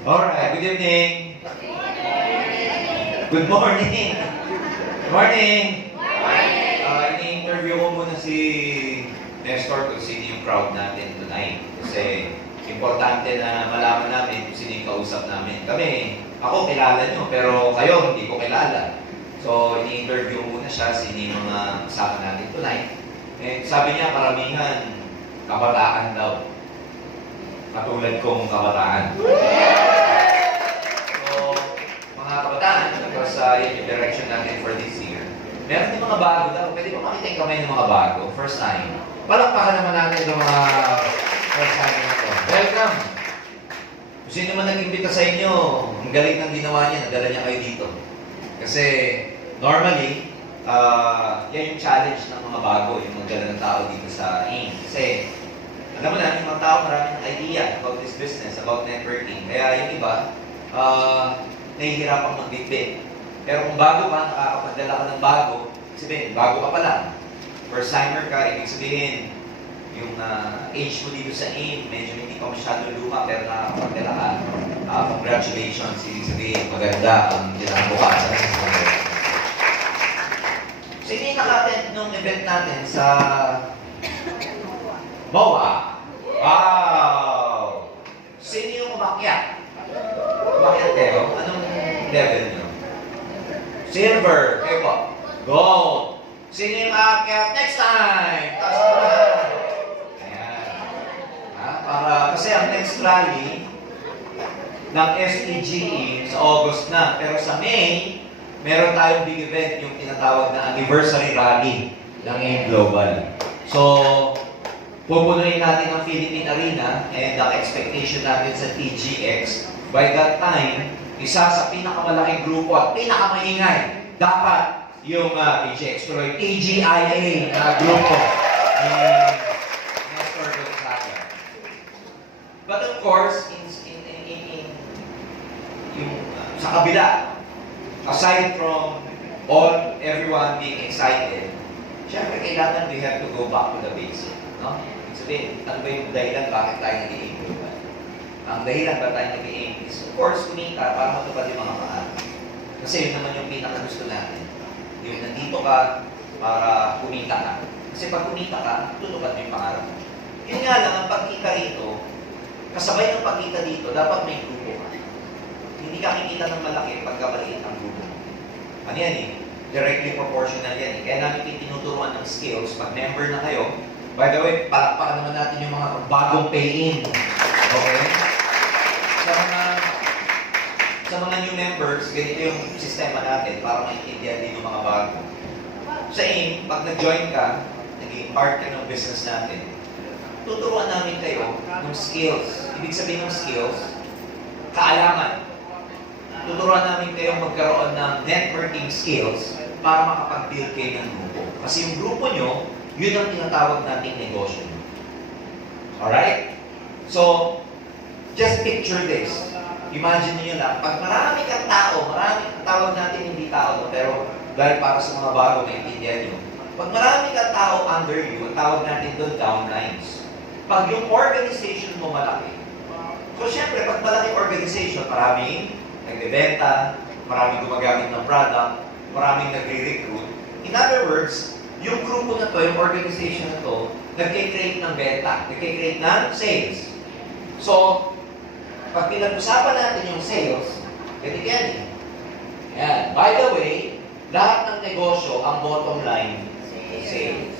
Alright, good evening. Good morning. Morning. Ini-interview ko muna si Nestor kung sino yung crowd natin tonight. Kasi importante na malaman namin kung sino yung kausap namin. Ako kilala nyo, pero kayo hindi ko kilala. So, ini-interview muna siya sino yung mga kasama natin tonight. And sabi niya, karamihan, kabataan daw. Katulad kong kabataan. So, mga kabataan, because yun yung direction natin for this year. Meron din mga bago daw. Pwede ba makita yung kamay ng mga bago? First time. Palakpakan naman natin yung mga first time na ito. Welcome! Kung sino man nag-imbita sa inyo, ang galing ng ginawa niya, nadala niya kayo dito. Kasi, normally, yan yung challenge ng mga bago, yung magdala ng tao dito sa AIM. Kasi, alam mo na, yung mga tao marami ng idea about this business, about networking. Kaya yung iba, nahihirapang magbitbit. Pero kung bago ka, nakakapagdala ka ng bago, sabihin, bago ka pa lang. First timer ka, ibig sabihin, yung age mo dito sa AIM, medyo hindi ka masyado luma, pero nakakapagdala ka. Congratulations, ibig sabihin, maganda ang ginagawa sa business. So, hindi naka-attend nung event natin sa MOA. Wow! Sino yung umakyat? Umakyat kayo? Anong level nyo? Silver. Kayo po. Gold. Sino yung aakyat? Next time! Taas naman. Ayan. Kasi ang next rally ng SEGE sa August na. Pero sa May, meron tayong big event, yung tinatawag na anniversary rally ng AIM Global. So, pupunuin natin ang Philippine Arena and ang expectation natin sa TGX. By that time, isa sa pinakamalaking grupo at pinakamaingay dapat yung TGX, TGIA na grupo ni Nestor Gonzaga. But of course, sa kabila, aside from everyone being excited, syempre kailangan we have to go back to the basic. No? Sabihin, ano ba yung dahilan bakit tayo nag-i-aim? Ang dahilan ba tayo nag-i-aim is, of course, kumita para matupad yung mga pangarap. Kasi yun naman yung pinaka-gusto natin. Yung nandito ka para kumita ka. Kasi pag kumita ka, tutupad mo yung pangarap. Yun nga lang, ang pagkita rito, kasabay ng pagkita dito, dapat may grupo ka. Hindi ka kikita ng malaki pagka maliit ang grupo. Ano yan eh? Directly proportional yan eh. Kaya namin tinuturuan ng skills. Pag member na kayo, by the way, palakpakan naman natin yung mga bagong pay-in. Okay? Sa mga new members, ganito yung sistema natin para maintindihan din yung mga bago. Sa AIM, pag nag-join ka, naging part ka ng business natin, tuturuan namin kayo ng skills. Ibig sabihin ng skills, kaalaman. Tuturuan namin kayo magkaroon ng networking skills para makapag-build kayo ng grupo. Kasi yung grupo nyo, yun ang tinatawag nating negosyo. Alright? So, just picture this. Imagine niyo lang, pag marami kang tao, marami ang tawag natin hindi tao, pero dahil para sa mga bago, maintindihan nyo. Pag marami kang tao under you, ang tawag natin doon downlines. Pag yung organization mo malaki, so syempre, pag malaking organization, maraming nagbebenta, maraming gumagamit ng product, maraming nagre-recruit. In other words, yung grupo na to, yung organization na to, nagkikreate ng benta, nagkikreate ng sales. So, pag pinag-usapan natin yung sales, ganito yan eh. Yan. By the way, lahat ng negosyo, ang bottom line, sales.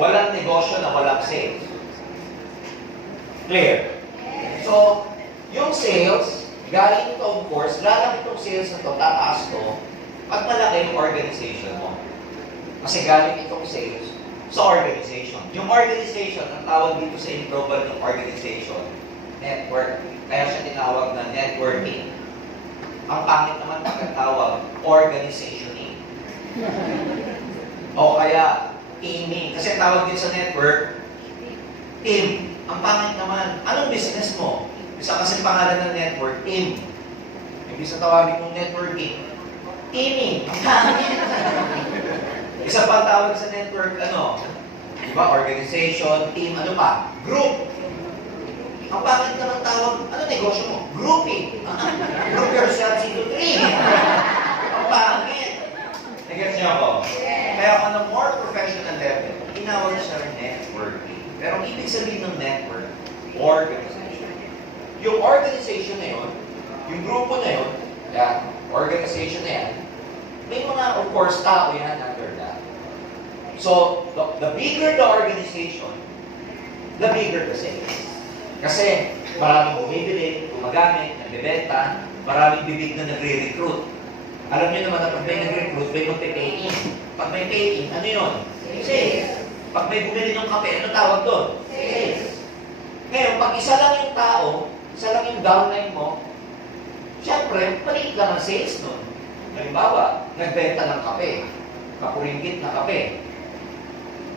Walang negosyo na walang sales. Clear? So, yung sales, galing ito of course, lalaki itong sales na to, tataas to, pag malaki yung organization mo. Kasi galing itong sales sa organization. Yung organization, ang tawag dito sa global ng organization, network. Kaya siya tinawag na networking. Ang pangit naman pagkatawag, organizationing. O kaya, teaming. Kasi tawag din sa network, team. Ang pangit naman, anong business mo? Isa kasi pangalan ng network, team. Hindi sa tawagin mong networking, teaming. Ang pangit. Isa pang tawag sa network, ano? Diba? Organization, team, ano pa? Group. Ang pangit naman tawag, ano negosyo mo? Grouping. Group yourselves into 3. Ang pangit. Nagets niyo ako? Kaya on a more professional level, tinawag siya networking. Pero ang ibig sabihin ng network, organization. Yung organization na yun, yung grupo na yun, yan, organization na yan, may mga, of course, tao yan under that. So, the bigger the organization, the bigger the sales. Kasi maraming bumibili, gumagamit, nagbebenta, maraming bibig na nagre-recruit. Alam niyo naman na pag may nag-recruit, may magpe-pay in. Pag may pay in, ano yun? Sales. Pag may bumili ng kape, ano tawag doon? Sales. Ngayon, pag isa lang yung tao, isa lang yung downline mo, syempre, maliit lang ang sales nun. Halimbawa, nagbenta ng kape, kapuringgit na kape,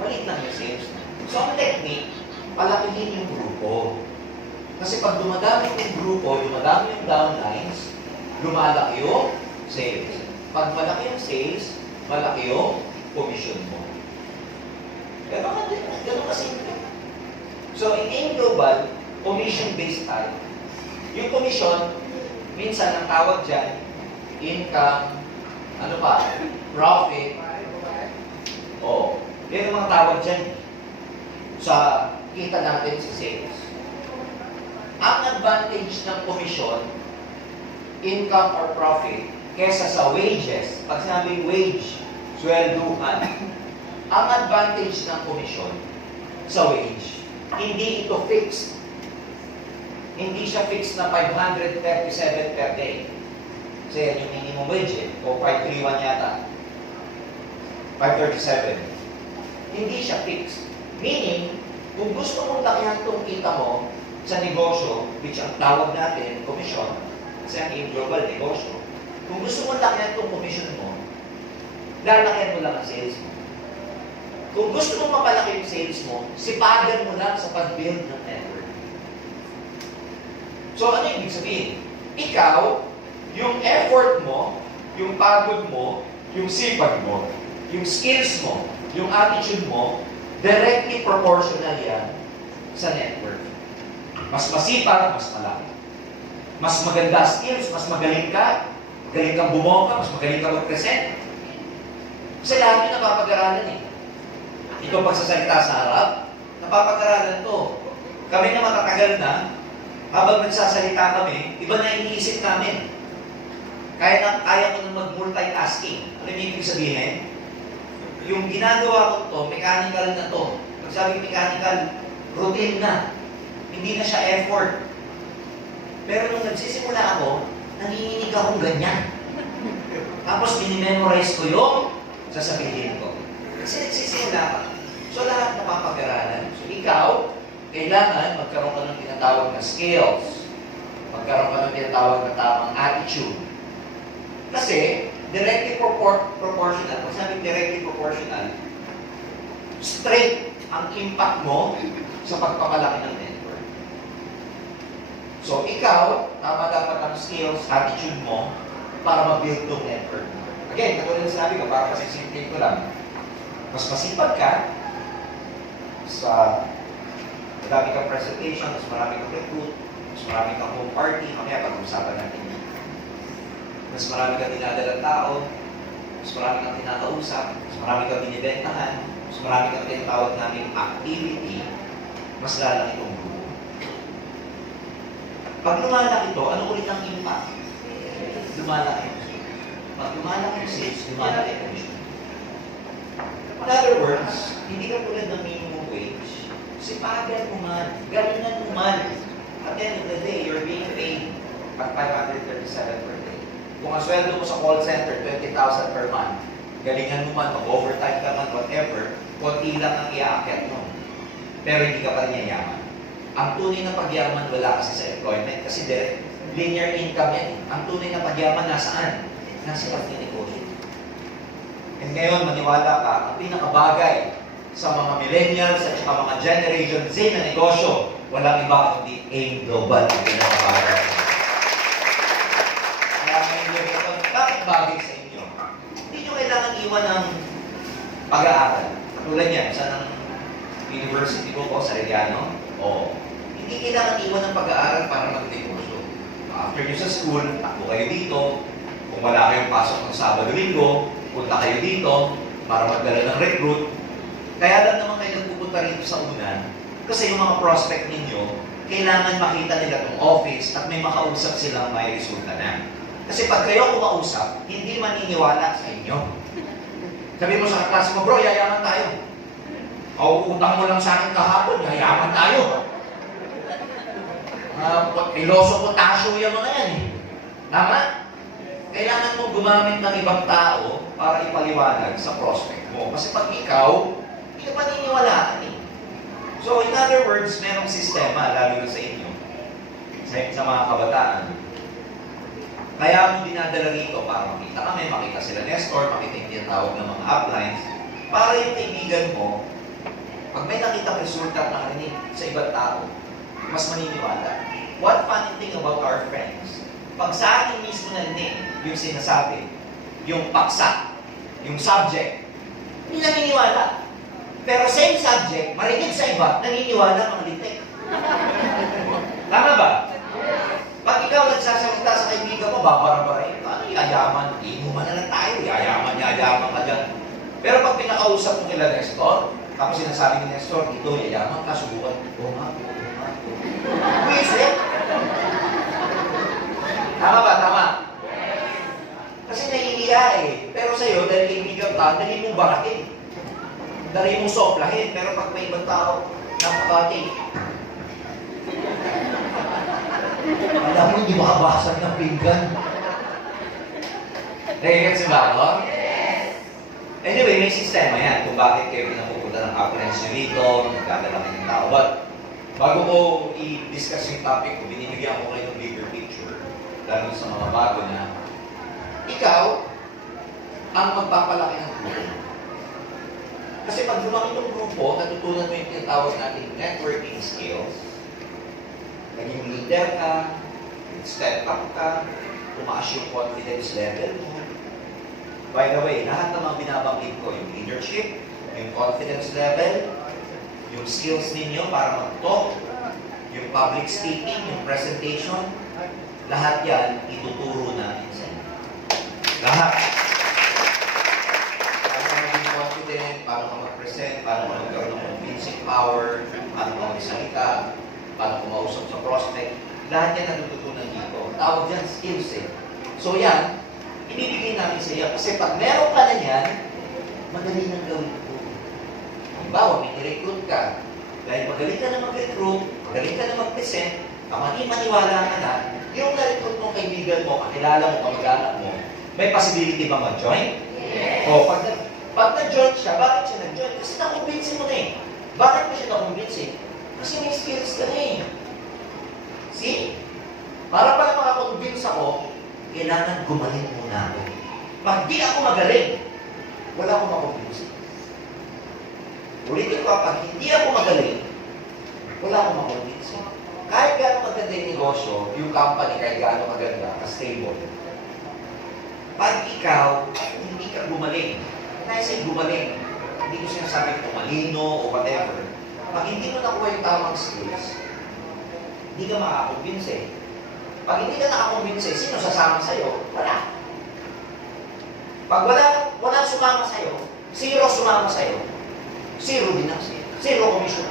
maliit lang yung sales nun. So, ang technique, palakihin yung grupo. Kasi pag dumadami yung grupo, dumadami yung downlines, lumalaki yung sales. Pag malaki yung sales, malaki yung commission mo. Ganun kasimple. So, in AIM Global, commission-based tayo. Yung commission, minsan ang tawag dyan, income, ano pa, profit. O, yan ang mga tawag dyan sa kita natin sa sales. Ang advantage ng commission, income or profit, kesa sa wages, pag sinabing wage, swelduhan, ang advantage ng commission sa wage, hindi ito fixed. Hindi siya fixed na 537 per day. Kasi yan yung minimum wage o 531 yata. 537. Hindi siya fixed. Meaning, kung gusto mong lakihan itong kita mo sa negosyo, which ang tawag natin, commission, kasi ang AIM Global negosyo, kung gusto mong lakihan itong commission mo, lalakihan mo lang ang sales mo. Kung gusto mong mapalaki yung sales mo, sipagan mo lang sa pag-build ng network. So, ano yung ibig sabihin? Ikaw, yung effort mo, yung pagod mo, yung sipag mo, yung skills mo, yung attitude mo, directly proportional yan sa network. Mas masipag, mas malaki. Mas maganda skills, mas magaling kang bumoka, mas magaling kang mag-present. Kasi lahat yung napapag-aralan eh. Ito pagsasalita sa harap, napapag-aralan to. Kami na matatagal na, habang nagsasalita kami, iba na iniisip namin. Kaya ko nang mag-multitasking. Alam niyo ibig sabihin? Yung ginagawa ko to, mechanical na to. Pag sabi mechanical, routine na. Hindi na siya effort. Pero nung nagsisimula ako, nanginginig akong ganyan. Tapos minimemorize ko yung sasabihin ko. Kasi nagsisimula ka. So lahat napapag-aralan. So ikaw, kailangan magkaroon ka ng tinatawag na skills. Magkaroon ka ng tinatawag na tamang attitude. Kasi, directly proportional, pag sabi directly proportional, straight ang impact mo sa pagpapalaki ng network. So, ikaw, tama dapat ang skills, attitude mo para ma-build yung network mo. Again, katulad na sinabi ko, para pasisimplin ko lang, mas masipag ka sa marami kang presentation, mas marami kang recruit, mas marami kang home party, mamaya pag-usapan natin yun. Mas marami kang dinadalang tao, mas marami kang tinakausap, mas marami kang binibentahan, mas marami kang tinatawag namin activity, mas lalaki itong grupo. Pag lumalaki ito, ano ulit ang impact? Lumalaki. Pag lumalaki yung sales, lumalaki yung commission. In other words, hindi ka tulad ng minimum wage, sipagan mo man, galingan mo man. At the end of the day, you're being paid at 537 per day. Kung ang sweldo mo sa call center, 20,000 per month, galingan mo man, mag-overtime ka man, whatever, konti lang ang i-aakyat mo. Pero hindi ka pa rin yayaman. Ang tunay na pagyaman wala kasi sa employment, kasi linear income yan. Ang tunay na pagyaman nasaan? Nasa pagninegosyo. And ngayon, maniwala ka, ang pinakabagay sa mga millennials at saka mga Generation Z na negosyo, walang iba kundi AIM Global ang pinakabagay. Kaya ngayon yung ito, bakit bagay sa inyo? Hindi nyo kailangan iwan ng pag-aaral. Katulad yan, sa ng university ko sa Regano, o Hindi kailangan iwan ng pag-aaral para mag-negosyo. After nyo sa school, takbo kayo dito. Kung wala kayong pasok ng Sabado-Linggo, punta kayo dito para magdala ng recruit. Kaya lang naman kayo nagpupunta rito sa unan kasi yung mga prospect ninyo, kailangan makita nila itong office at may makausap silang may resulta na. Kasi pag kayo kumausap, hindi maniniwala sa inyo. Sabi mo sa klase mo, bro, yayaman tayo. O, utang mo lang sa akin kahapon, yayaman tayo. Piloso potasyo yung mga yan eh. Tama? Kailangan mo gumamit ng ibang tao para ipaliwanag sa prospect mo. Kasi pag ikaw, hindi ka paniniwalaan eh. So, in other words, merong sistema, lalo na sa inyo, sa mga kabataan. Kaya mo dinadala rito para makita kami, makita sila Nestor, makita yung tinatawag ng mga uplines, para yung kaibigan mo, pag may nakita resulta at nakarinig sa ibang tao, mas maniniwala. What funny thing about our friends, pag sa akin mismo narinig yung sinasabi, yung paksa, yung subject, hindi naniniwala. Pero same subject, marinig sa iba, naniniwala mga litik. Tama ba? Pag ikaw nagsasalita sa kaibigan mo, babara-barayin ka, yayaman, inuman na lang tayo, yayaman ka dyan. Pero pag pinakausap mo kila Nestor, tapos sinasabi ni Nestor, ito, yayaman ka, subukan, Wisit? Tama ba? Tama? Kasi nahihiya eh. Pero sa'yo, dahil kaibigan ka, dali mong baratin. Dali mong soplahin. Pero pag may ibang tao, napakati. Alam mo, hindi makabasag ng pinggan. Nagigets ba ako? Anyway, may sistema yan kung bakit kayo pinapupunta ng appliance nyo rito, nagdadala kayo ng tao. But, bago ko i-discuss yung topic ko, binibigyan ko kayo ng bigger picture, lalo sa mga bago na, ikaw ang magpapalaki ng grupo. Kasi pag lumaki ng grupo, natutunan mo yung tinatawag natin networking skills, naging leader ka, step up ka, tumaas yung confidence level mo. By the way, lahat ng mga binabanggit ko, yung leadership, yung confidence level, yung skills ninyo para mag-talk, yung public speaking, yung presentation, lahat yan ituturo natin sa inyo. Lahat. Paano ka maging confident, paano ka mag-present, paano ka magkaroon ng convincing power, paano ka magsalita, paano ka mausap sa prospect, lahat yan natututunan dito. Tawag dyan skills eh. So yan, ibibigay namin sa iyo. Kasi pag meron ka na yan, madali nang gawin ko. Halimbawa, may i-recruit ka. Dahil magaling ka na mag-recruit, magaling ka na mag-present, maniwala ka na, yung na-recruit mong kaibigan mo, kakilala mo, kamag-anak mo, may possibility ba mag-join? Yes. O, pag na-join siya, bakit siya nag-join? Kasi na-convince mo na eh. Bakit mo siya na-convince eh? Kasi may skills ka na eh. See? Para pala makakonvince ako, kailangan gumaling muna ako. Pag di ako magaling, wala akong makonvince. Ulitin ko, pag hindi ako magaling, wala akong makonvince. Kahit gano'ng maganda yung negosyo, yung company kahit gano'ng maganda, ka-stable. Pag ikaw, hindi ka gumaling, dahil sa'yo gumaling, hindi ko sinasabing tumalino o whatever, pag hindi mo nakuha yung tamang skills, hindi ka makakonvince. Pag hindi ka nakakonvince, sino sasama sa'yo? Wala. Pag wala sumama sa'yo, zero sumama sa'yo, zero din ang sa'yo. Zero commission.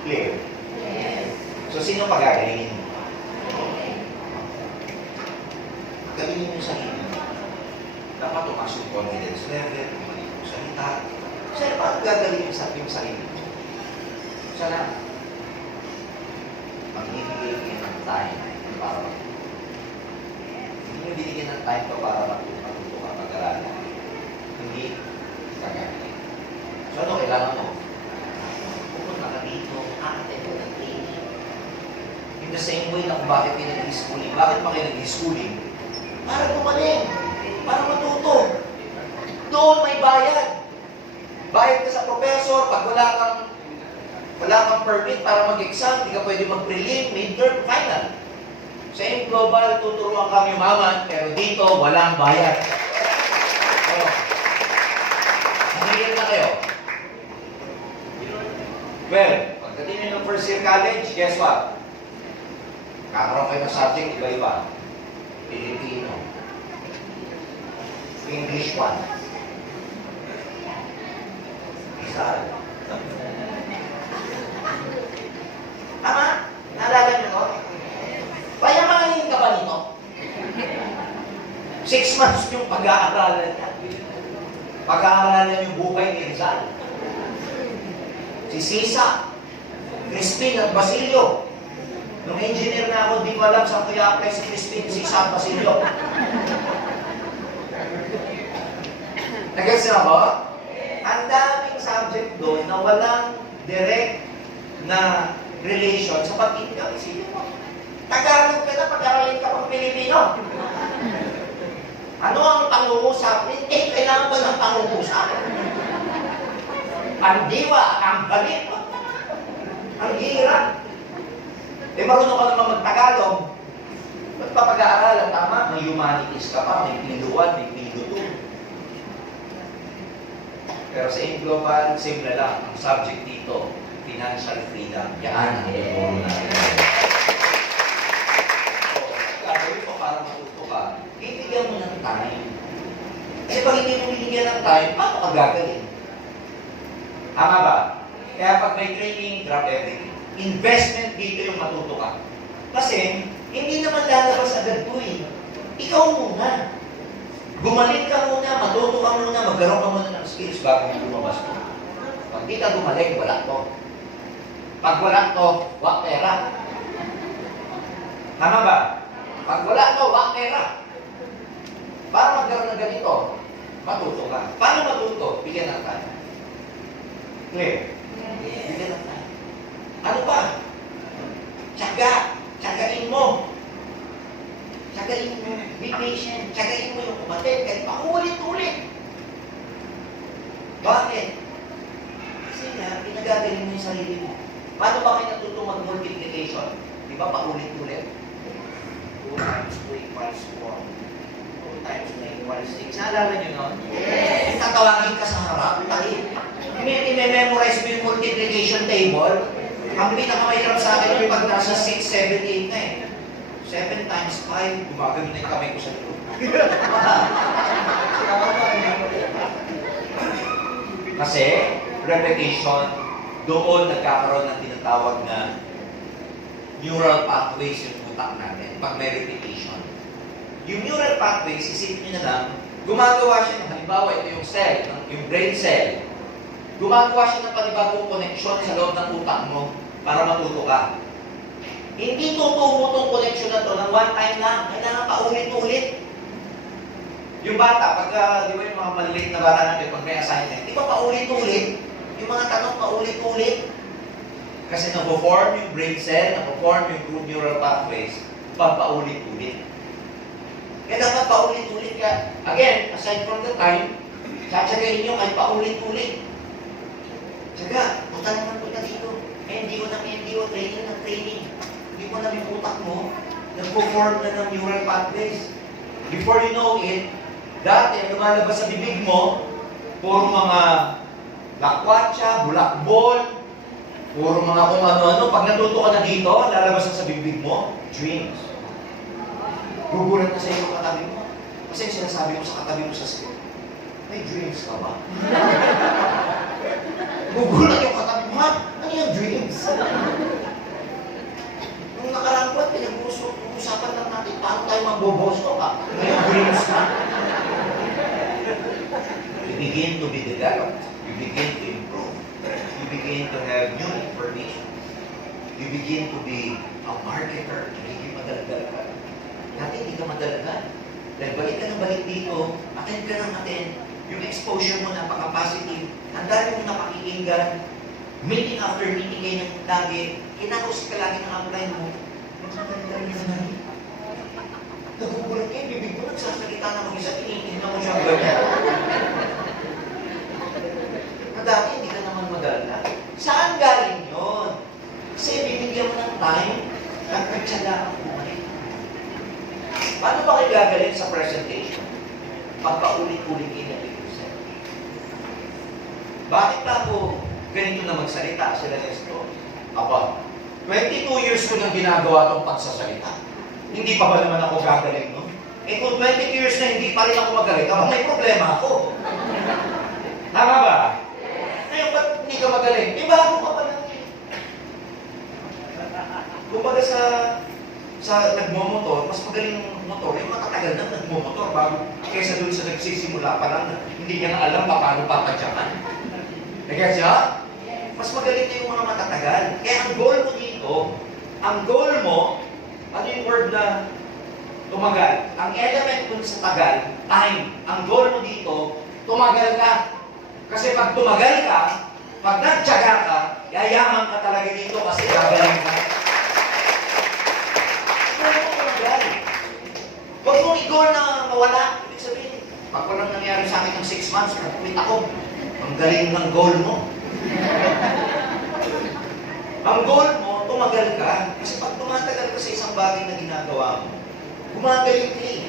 Clear? Yes. So, sino pagagalingin mo? Galingin mo sa sarili. Dapat tumas yung confidence level, tumalig mo salita. Sir, paano gagalingin mo sa sarili? Sana, magbibigay kayo ng time para hindi nyo binigyan ng time ko para matuto ka pag-aralan. Hindi kagaling. So ano kailangan mo? Pupunta ka dito, attend ka ng training. In the same way na kung bakit kayo nag-schooling. Bakit pa kayo nag-schooling? Para gumaling. Para matuto. Doon may bayad. Bayad ka sa professor. Pag wala kang permit para mag-exam, hindi ka pwede mag-prelim, midterm, final. Sa global, tuturuan kami umaman, pero dito, walang bayad. So, nangyayari na kayo. Well, pagdating nyo ng first year college, guess what? Kakaroon kayo ng subject, iba-iba. Pilipino. English 1. Rizal. Tama? Naalala nyo to? Payamanin ka ba nito? 6 months yung pag-aaralan niya. Pag-aaralan yung buhay ni Rizal. Si Sisa, Crispin at Basilio. Nung engineer na ako, di ko alam saan ko i-apply si Crispin, Sisa at Basilio. Nag-gets na ba? Ang daming subject doon na walang direct na relation sa pag-income. Isipin mo, Tagalog ka na, pag-aralin ka pang Pilipino. Ano ang pangungusap? Eh, kailangan ba ng pangungusap? Ang diwa, ang balik. Ang hirap. Eh, marunong ka naman mag-Tagalog. Ba't pa pag-aaralan? Tama, may humanities ka pa, may Pilo 1, may Pilo 2. Pero sa Global, same na lang. Ang subject dito, financial freedom. Yan ang ituro natin. Gagawin mo para matuto ka, bibigyan mo ng time. Kasi pag hindi mo binigyan ng time, paano ka gagaling? Tama ba? Kaya pag may training, drop everything. Investment dito yung matuto ka. Kasi, hindi naman lalabas agad to eh. Ikaw muna. Gumaling ka muna, matuto ka muna, magkaroon ka muna ng skills bago mo lumabas to. Pag di ka gumaling, wala to. Pag wala to, wak pera. Tama ba? Pag wala to, wak pera. Para magkaroon ng ganito, matuto ka. Paano matuto? Bigyan ng time. Clear? Bigyan ng time. Ano pa? Tiyaga. Tiyagain mo. Tiyagain mo. Be patient. Tiyagain mo yung kumatid. Kahit paulit-ulit. Bakit? Kasi nga, pinagagaling mo yung sarili mo. Paano ba kayo natuto mag-multiplication? Di ba paulit-ulit? 2 times 2 equals 4. 2 times 2 equals 6. Naalala nyo nun? Yes! Tatawagin ka sa harap. I-memorize mo yung multiplication table. Ang pinakamahirap sa akin yung pag nasa 6, 7, 8 na eh. 7 times 5, gumagano na yung kamay ko sa likod. Kasi, repetition, doon nagkakaroon ng tinatawag na neural pathways yung utak natin pag may repetition. Yung neural pathways, isipin nyo na lang, gumagawa siya ng, halimbawa, ito yung cell, yung brain cell. Gumagawa siya ng panibagong connection sa loob ng utak mo para matuto ka. Hindi tutubo itong connection na to ng one time lang. Kailangan paulit-ulit. Yung bata, pag, di ba yung mga maliliit na bata natin, pag may assignment, di ba paulit-ulit? Yung mga tanong paulit-ulit. Kasi na-form yung brain cell, na-form yung neural pathways, pag paulit-ulit. Kaya dapat paulit-ulit ka. Again, aside from the time, satsagayin nyo kahit paulit-ulit. Tsaga, punta naman punta dito. NDO ng NDO, training ng training. Hindi mo na yung utak mo, nag-form na ng neural pathways. Before you know it, dati, lumalabas sa bibig mo, puro mga lakwatsa, bulakbol, puro mga kung ano-ano. Pag natuto ka na dito, lalabas na sa bibig mo, dreams. Gugulat na sa iyo katabi mo. Kasi sinasabi mo sa katabi mo sa school, may dreams ka ba? Gugulat yung katabi mo, ha? Ano yung dreams? Nung nakarang buwan, pinag-uusapan lang natin paano tayo magbobosto ka. Ngayon, dreams na. You begin to be developed. You begin to improve. You begin to have new information. You begin to be a marketer. Nagiging madalagal ka. Dati hindi ka madalagal. Dahil balik ka ng balik dito, attend ka ng attend. Yung exposure mo napaka-positive. Ang dami mong napakikinggan. Meeting after meeting kayo ng lagi. Kinakusap ka lagi ng apply mo. Nagsasalita ka na rin. Nagugulat kayo, bibig mo nagsasalita na mag-isa, tinitingnan mo siyang ganyan. Na dati hindi ka naman madala. Saan galing yun? Kasi bibigyan mo ng time, nagkatsala ang buhay. Paano ba kayo gagaling sa presentation? Pagpaulit-ulit kayo ng pag-usap. Bakit pa ako ganito na magsalita sila Nestor. Aba, 22 years ko nang ginagawa itong pagsasalita. Hindi pa ba naman ako gagaling, no? Eh kung 20 years na hindi pa rin ako magaling, aba, may problema ako. Tama ba? Ngayon, ba't hindi ka magaling? Eh, bago ka pa lang eh. Kumbaga sa nagmomotor, mas magaling ng motor, yung matatagal na nagmomotor bago kaysa dun sa nagsisimula pa lang, hindi niya na alam paano papadyakan. Nagaya siya? Mas magaling na yung mga matatagal. Kaya ang goal mo dito, ang goal mo, ano yung word na tumagal? Ang element dun sa tagal, time. Ang goal mo dito, tumagal ka. Kasi pag tumagal ka, pag nagtyaga ka, yayaman ka talaga dito kasi gagaling ka. Huwag mong i-goal na mawala. Ibig sabihin, pag walang nangyari sa akin ng 6 months, nag-quit ako. Ang galing ng goal mo. Ang goal mo, tumagal ka. Kasi pag tumatagal ka sa isang bagay na ginagawa mo, gumagaling ka eh.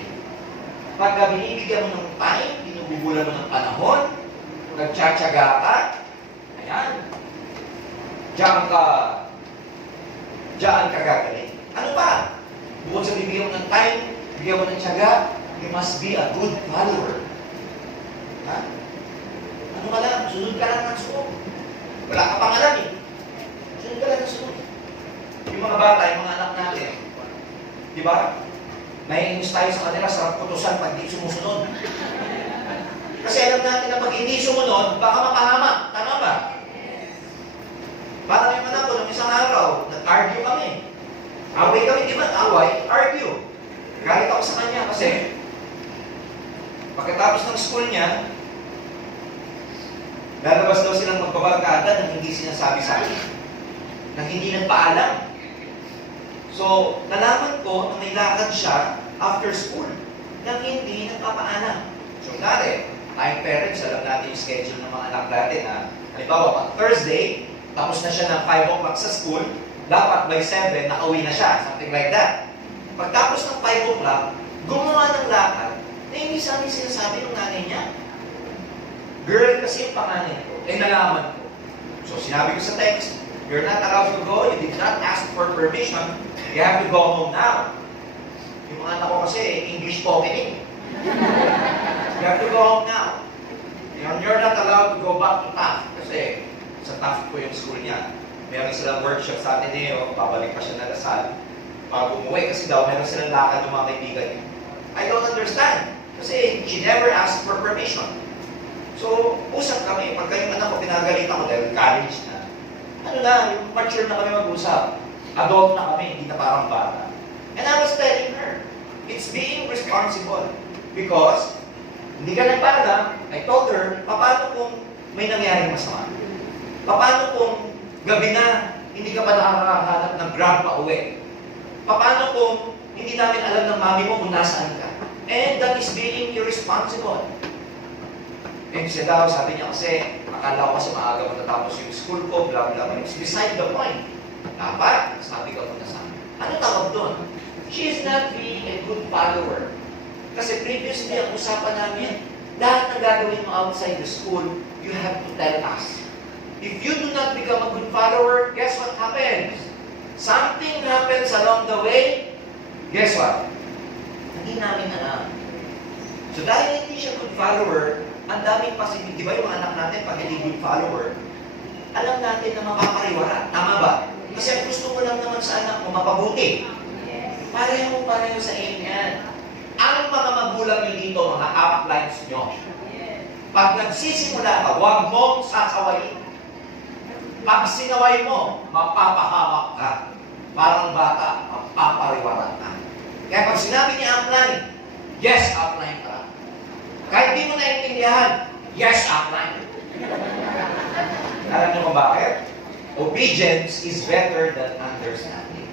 Pagka binibigyan mo ng time, binububulan mo ng panahon, nagtsatsaga ka, ayan, diyan ka gagaling. Ano pa? Bukod sa bibigyan mo ng time, bigyan mo ng tiyaga, you must be a good follower. Ha? Ano ka lang? Sunod ka lang ng sunod. Wala ka pang alam eh. Sunod ka lang ng sunod. Yung mga bata, yung mga anak natin, di ba? Naiinis tayo sa kanila, sarap kutusan pag di sumusunod. Kasi alam natin na pag hindi sumunod, baka mapahamak. Tama ba? Parang yung anak ko, nung isang araw, nag-argue kami. Away kami, di ba? Away, argue. Galit ako sa kanya kasi pagkatapos ng school niya, lalabas daw silang magbabarkada nang hindi sinasabi sa akin. Nang hindi nagpaalam. So, nalaman ko na may lakad siya after school nang hindi nagpapaalam. So, dati, tayong parents, alam natin yung schedule ng mga anak natin na halimbawa, pag Thursday, tapos na siya ng 5 o'clock sa school, dapat by 7, nakauwi na siya. Something like that. Pagtapos ng 5 o'clock, gumawa ng lakad na hindi sa amin sinasabi ng nanay niya. Girl kasi yung pangalan ko. Eh, nalaman ko. So, sinabi ko sa text, you're not allowed to go. You did not ask for permission. You have to go home now. Yung mga anak ko kasi, English spoken. You have to go home now. You're not allowed to go back to Taft. Kasi sa Taft ko yung school niya. Meron silang workshop sa Ateneo. Babalik pa siya na Lasal. Bago umuwi kasi daw meron silang lakad ng mga kaibigan niya. I don't understand. Kasi she never asked for permission. So, usap kami. Pagka yung anak ko, pinagalit ako dahil college na. Ano na, yung mature na kami mag-usap. Adult na kami, hindi na parang bata. And I was telling her, it's being responsible. Because, hindi ka nagpaalam, I told her, paano kung may nangyaring masama? Paano kung gabi na, hindi ka pa nakakahanap ng grab pa uwi? Paano kung hindi namin alam ng mami mo kung nasaan ka? And that is being irresponsible. And siya daw, sabi niya kasi, akala ko kasi maaga matatapos yung school ko, blah blah blah. It's beside the point. Dapat, sabi ko muna sa akin. Ano tawag doon? She is not being a good follower. Kasi previously, ang usapan namin, lahat ng gagawin mo outside the school, you have to tell us. If you do not become a good follower, guess what happens? Something happens along the way, guess what? Hindi namin alam. So dahil hindi siya good follower, ang daming pasibil. Di ba yung anak natin, pag hindi good follower, alam natin na mapapariwara. Tama ba? Kasi ang gusto mo lang naman sa anak mo, mapabuti. Pareho sa inyo yan. Ang mga magulang nyo dito, mga uplines nyo, pag nagsisimula ka, huwag mong sasawayin. Pag sinaway mo, mapapahamak ka. Parang bata, mapapariwara ka. Kaya pag sinabi niya upline, yes, upline ka. Kahit di mo naintindihan, yes, upline. Alam niyo kung bakit? Obedience is better than understanding.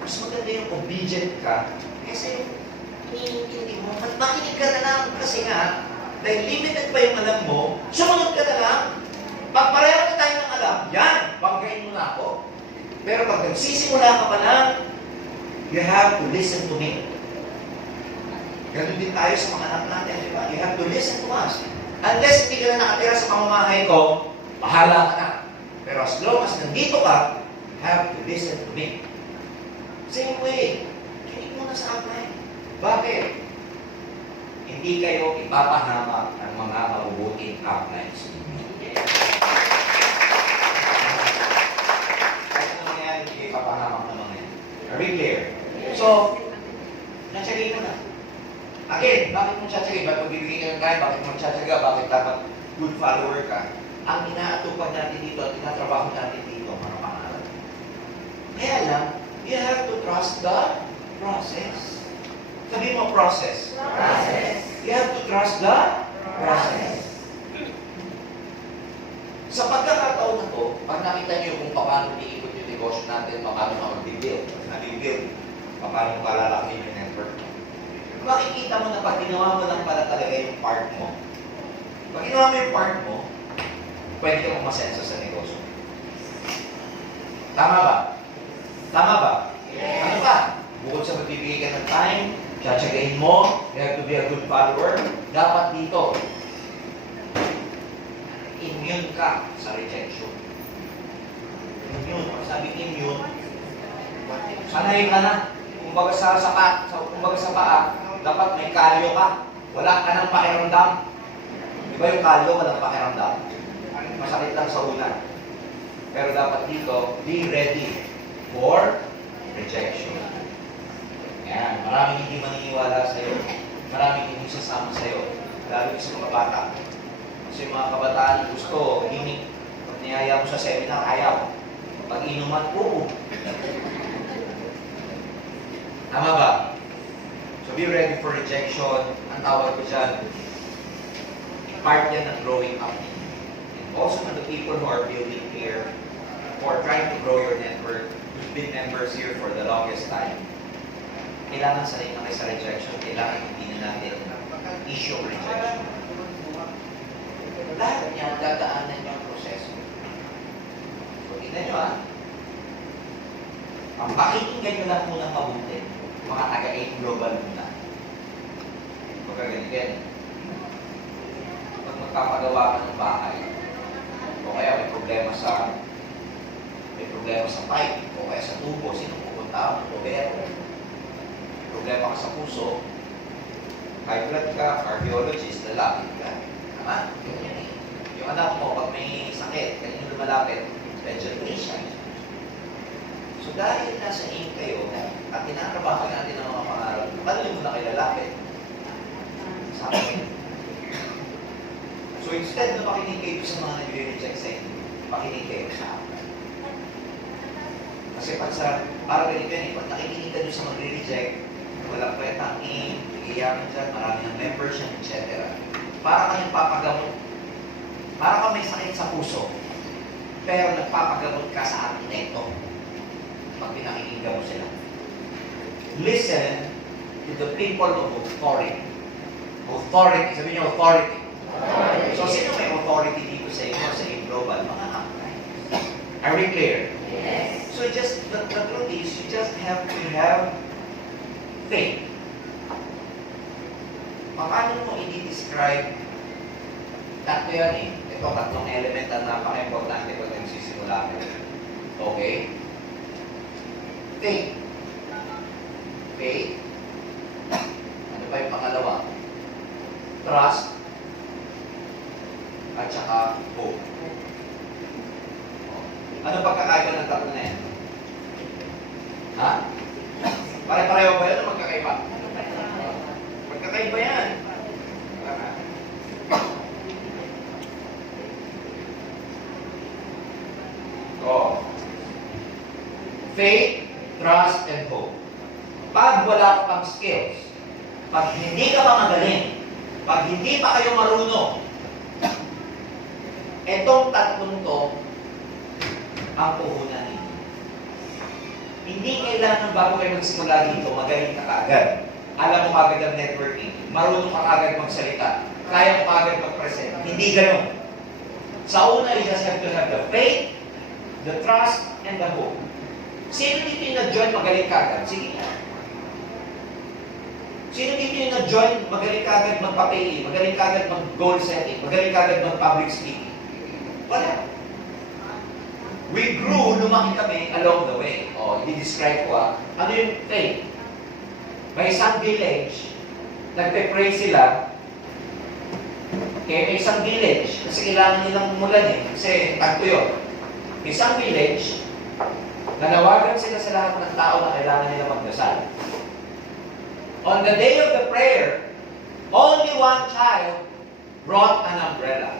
Mas maganda yung obedient ka kasi hindi mo, makinig ka na lang kasi nga, dahil limited pa yung alam mo, sumunod ka na lang. Pag pareho na tayo ng alam, yan, banggain mo na ako. Pero pag nagsisimula ka pa lang, you have to listen to me. Ganun din tayo sa mga anak natin, di ba? You have to listen to us. Unless hindi ka na nakatira sa pamamahay ko, bahala ka na. Pero as long as nandito ka, have to listen to me. Same way, kinig mo na sa upline. Bakit? Hindi kayo ipapahamak ng mga mabubuting uplines ninyo. Kahit ano yan, hindi ipapahamak ng mga yan. Are we clear? So, natsagay mo na. Again, bakit mo tsatsagay? Bakit magbibigay ka ng kaya? Bakit mo tsatsaga? Bakit dapat good follower ka? Ang inaatupag natin dito at tinatrabaho natin dito, mga pangalan. Kaya lang, you have to trust the process. Sabi mo, process. Process. You have to trust the process. Sa pagkakataon na to, pag nakita niyo kung paano iikot yung negosyo natin, paano ka mag-build, paano kalalaki yung network mo, makikita mo na pag ginawa mo lang pala talaga yung part mo. Pag ginawa mo yung part mo, pwede kang umasenso sa negosyo. Tama ba? Tama ba? Yes. Ano pa? Bukod sa magbibigay ka ng time, tsatsagain mo, you have to be a good follower, dapat dito, immune ka sa rejection. Immune. Pag sabi immune, sanay ka na. Kumbaga sa paa, dapat may kalyo ka. Wala ka ng pakiramdam. Di ba yung kalyo, walang pakiramdam? Masakit lang sa una. Pero dapat dito, be ready for rejection. Yan. Maraming hindi maniniwala sa'yo. Maraming hindi sasama sa'yo. Lalo sa mga bata. Kasi yung mga kabataan gusto, gimmick. Pag niyaya mo sa seminar, ayaw. Pag inuman, oo. Tama ba? So be ready for rejection. Ang tawag ko dyan, part yan ng growing up. And also to the people who are building here, who are trying to grow your network, who've been members here for the longest time. Kailangan sanay na kayo sa rejection. Kailangan hindi na natin issue of rejection. Lahat niya, dadaanan niyo ang proseso. So, tignan niyo ang pakikinggan nyo lang muna mabuti, mga taga-8 global muna. Magkaganyan. Pag magpapagawa ka ng bahay, o kaya may problema sa pipe, o kaya sa tubo, sino pupunta mo? Tubero. May problema ka sa puso, high blood ka, cardiologist, lalapit ka. Tama? Yun yan eh. Yung anak mo, pag may sakit, kanino lumalapit, pediatrician. So dahil nasa aim kayo, at tinatrabaho natin ang mga pangarap, paano mo na kayo lalapit? Sa akin. So instead na makinig kayo sa mga nagre-reject sa inyo, makinig kayo sa akin. Kasi para ganito yan eh, pag nakikinig ka sa magre-reject, walang kwenta ang aim, iyaman dyan, marami ng members yan, etc. Para kayong papagamot. Para ka may sakit sa puso, pero nagpapagamot ka sa arkitekto pag pinakikinggan mo sila. Listen to the people of authority. Authority, sabi niyo authority. So, sino may authority dito sa inyo, sa global? Mga uplines. Are we clear? Yes. So, just, the truth is, you just have to have faith. Paano mo i-describe? Tatlo yan eh. Ito, tatlong element na napaka-importante pag nagsisimula ka. Okay? Faith. Faith. Ano pa yung pangalawa? Trust. At saka hope. Ano pagkakaiba ng tatlo na yan? Ha? Pare-pareho ba yan o magkakaiba? Magkakaiba yan. Oh. Faith, trust, and hope. Pag wala ka pang skills, pag hindi ka pa magaling, pag hindi pa kayo marunong, etong tatlong to, ang puhunan ninyo. Hindi kailangan bago kayo magsimula dito, magaling ka kaagad. Alam mo kaagad ang networking, marunong ka kaagad magsalita, kaya mo kaagad mag-present. Hindi ganun. Sa una, you just have to have the faith, the trust, and the hope. Sino dito yung nag-join magaling kaagad? Sige na. Sino dito yung nag-join magaling kaagad magpa-PE, magaling kaagad mag-goal setting, magaling kaagad mag-public speaking? Wala. We grew, lumaki kami along the way. O, i-describe ko ano yung faith? May isang village, nagpe-pray sila. Okay, may isang village, kasi kailangan nilang umulan kasi tagpo yun. May isang village, nanawagan sila sa lahat ng tao na kailangan nila magdasal. On the day of the prayer, only one child brought an umbrella.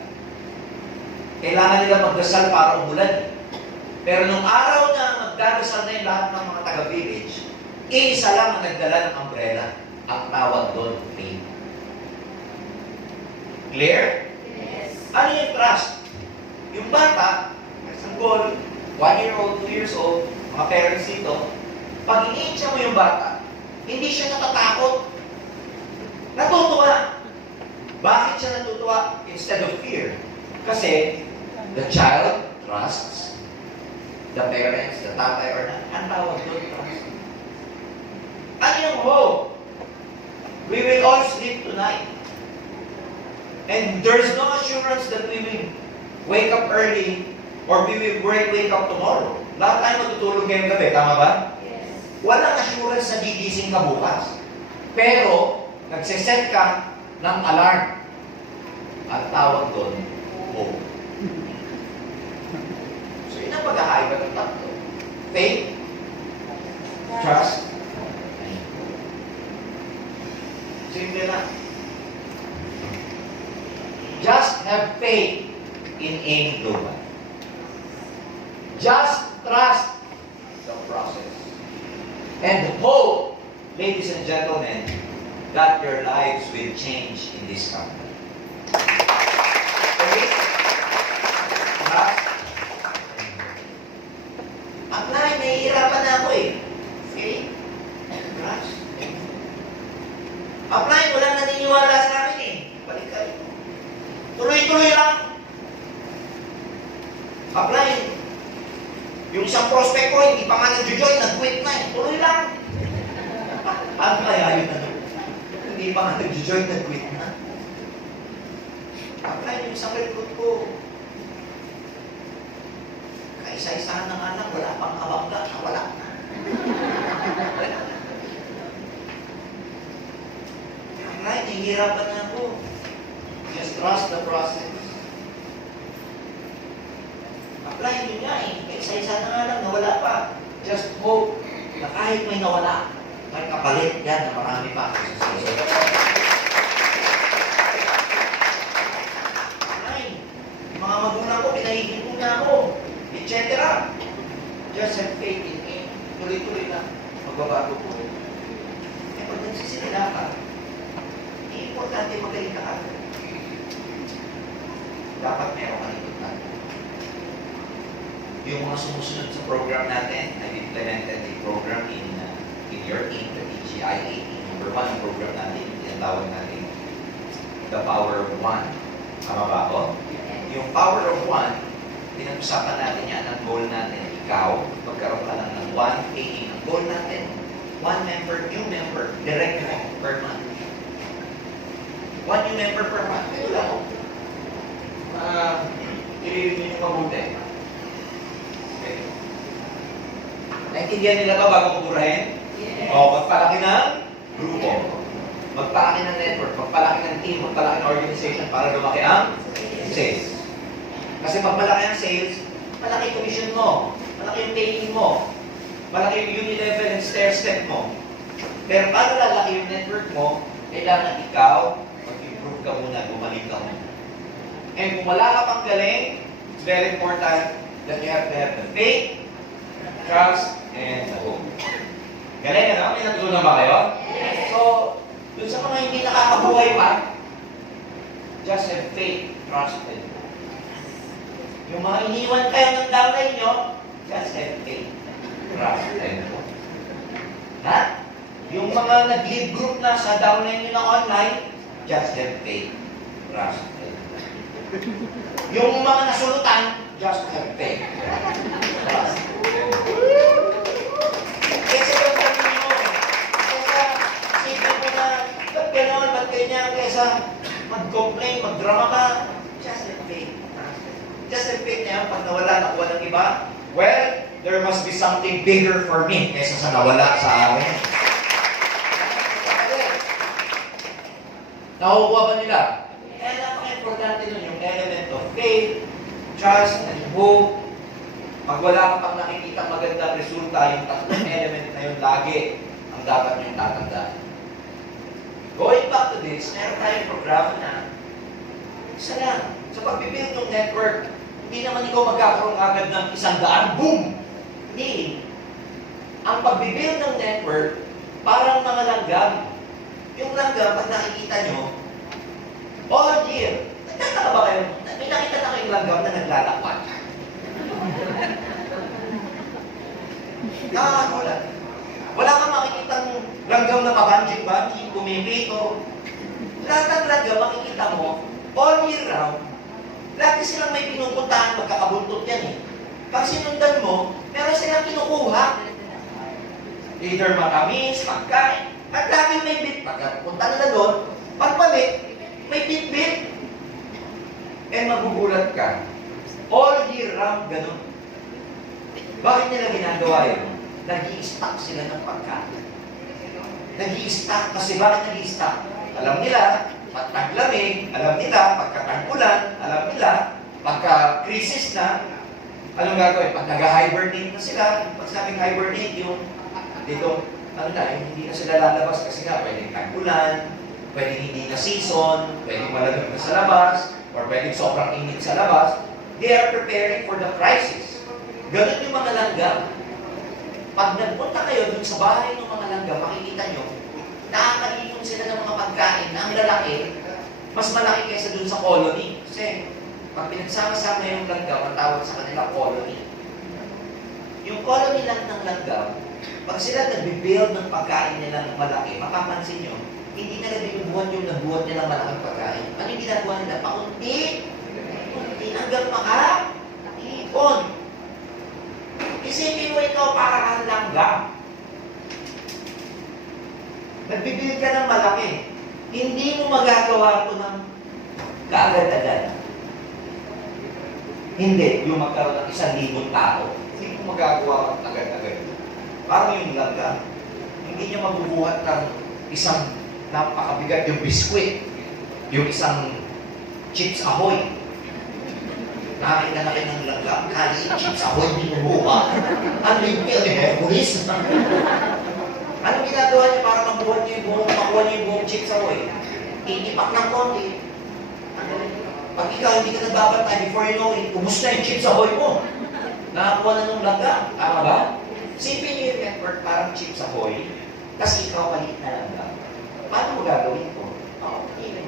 Kailangan nila magdasal para umulan. Pero nung araw na magdadasal na yung lahat ng mga taga-village, isa lang ang nagdala ng umbrella. Ang tawag doon, faith. Clear? Yes. Ano yung trust? Yung bata, example, 1-year-old, 2 years old, mga parents dito, pag iniitsa mo yung bata, hindi siya natatakot. Natutuwa. Bakit siya natutuwa instead of fear? Kasi the child trusts the parents, the tatay, or ang tawag doon, trust. Ano yung hope? We will all sleep tonight. And there's no assurance that we will wake up early or we will wake up tomorrow. Lahat tayo matutulog ngayong gabi, tama ba? Yes. Walang assurance na gigising ka bukas. Pero, nagsiset ka ng alarm. Ang tawag doon, hope. So, yun ang pagkakaiba ng tatlo. Faith, trust, and hope. Simple na. Just have faith in AIM Global. Just trust the process. And hope, ladies and gentlemen, that your lives will change in this company. Okay? Trust. Apply, nahihirapan na ako eh. Okay? Trust. Apply, walang naniniwala sa amin eh. Balik kayo. Tuloy-tuloy lang. Apply. Yung isang prospect ko, hindi pa nga nag-join, nag-quit na eh. Tuloy lang. Ano kaya yun na? Hindi pa nga nag-join, nag-quit na. Apply yung isang recruit ko. Kaisa-isahan ng anak, wala pang kabangga, wala na. Apply, nahihirapan na ako. Just trust the process. Apply nyo niya eh. Isa-isa na nga lang, nawala pa. Just hope na kahit may nawala, may kapalit yan na marami pa. Ay, mga magulang ko, pinahigil ko na ako. Etc. Just have faith in Him. Tuloy-tuloy lang. Magbabago po. Eh, pag nagsisimula ka, importante magaling ka agad. Dapat meron ka nito tayo. Yung mga sumusunod sa program natin, I've implemented a program in your team, the TGI 18. Number 1 ang program natin, tinatawag natin the Power of One. Tama ba ako? Yung Power of One, pinag-usapan natin yan, ang goal natin, ikaw, magkaroon ka lang ng 1 AE. Ang goal natin, 1 member, new member, direct per month. 1 new member per month. Ito lang. I-review nyo mabuti. Okay. Naintindihan nila ba bago kuburahin? Yes. O, magpalaki ng grupo. Magpalaki ng network. Magpalaki ng team. Magpalaki ng organization para lumaki ang sales. Kasi pag malaki ang sales, malaki yung commission mo. Malaki yung taking mo. Malaki yung uni-level and stair-step mo. Pero para lalaki yung network mo, kailangan ikaw, mag-improve ka muna, gumaling ka muna. And kung wala ka pang galing, it's very important that you have to have the faith, trust, and the hope. Galing, ano? May natutunan ba kayo? Yes. So, dun sa mga hindi nakakabuhay pa, just have faith, trust, and hope. Yung mga iniwan kayo ng downline nyo, just have faith, trust, and hope. Ha? Yung mga nag-lead group na sa downline nyo na online, just have faith, trust, and hope. Yung mga nasulutan, just have faith, trust, and hope. Kasi yung sabi nyo, kesa isipin mo na, ba't gano'n, ba't ganyan, kesa mag-complain, mag-drama ka, just have faith. Just have faith niya, pag nawala, nakuha ng iba, Well, there must be something bigger for me kaysa sa nawala sa akin. Nakukuha ba nila? Kaya napaka-importante nun yung element of faith, trust, and hope. Pag wala ka pang nakikita magandang resulta, yung tatlong element na yun lagi ang dapat niyong tatandaan. Going back to this, meron tayong programa na isa lang. Sa pagbibuild ng network, hindi naman ikaw magkakaroon agad ng 100, boom! Hindi. Ang pagbibuild ng network, parang mga langgam. Yung langgam, pag nakikita nyo, all year, nagtataka ba kayo? May nakita na kayong langgam na naglalakad. Nakakagulat. Wala kang makikitang langgam na pabanjing-banjing, pumipito. Lahat ng langgam, makikita mo, all year round, lagi silang may pinupuntahan, magkakabuntot yan eh. Pag sinundan mo, meron silang kinukuha. Either matamis, pagkain, at lagi may bit. Pagkapunta nila doon, pagbalik, may bit-bit. Eh magugulat ka. All year round, ganun. Bakit nila ginagawa yun? Nag-i-stock sila ng pagkain. Nag-i-stock kasi bakit nag-i-stock? Alam nila, pag taglamig, alam nila, pagka tag-ulan, alam nila, pagka crisis na, anong gagawin? Pag nag-hibernate na sila, pag sabing hibernate, yung dito, ano na, hindi na sila lalabas kasi nga, pwedeng tag-ulan, pwedeng hindi na season, pwedeng malamig na sa labas, or pwedeng sobrang init sa labas. They are preparing for the crisis. Ganun yung mga langgam. Pag nagpunta kayo dun sa bahay ng mga langgam, makikita nyo, nakakaipon sila ng mga pagkain na ang lalaki, mas malaki kaysa dun sa colony. Kasi, pag pinagsama-sama yung langgam, ang tawag sa kanila colony. Yung colony lang ng langgam, pag sila nag-build ng pagkain nila ng malaki, mapapansin nyo, hindi nila binubuhat yung nabuhat nilang malaking pagkain. Ano yung ginagawa nila? Pakunti, hanggang maka-ipon. Isipin mo ikaw para kang langgam. Nagbibuild ka ng malaki. Hindi mo magagawa ito ng kaagad-agad. Hindi, yung magkaroon ng 1,000 tao. Hindi mo magagawa ng agad-agad. Parang yung langgam. Hindi niya mabubuhat ng isang napakabigat yung biskwit, yung isang Chips Ahoy. Nakakita na kayo ng langgam, kaliit Chips Ahoy, binubuha. Ano yung Hercules? Anong ginagawa niya para makuha niya yung buong Chips Ahoy? Itipak ng konti. Pag ikaw hindi ka nagbabantay, before you know it, kumusta yung Chips Ahoy mo? Nakakuha na ng langgam. Tama ba? Sipin niyo yung network parang Chips Ahoy, kasi ikaw maliit na langgam. Paano mo gagawin ko? Okay.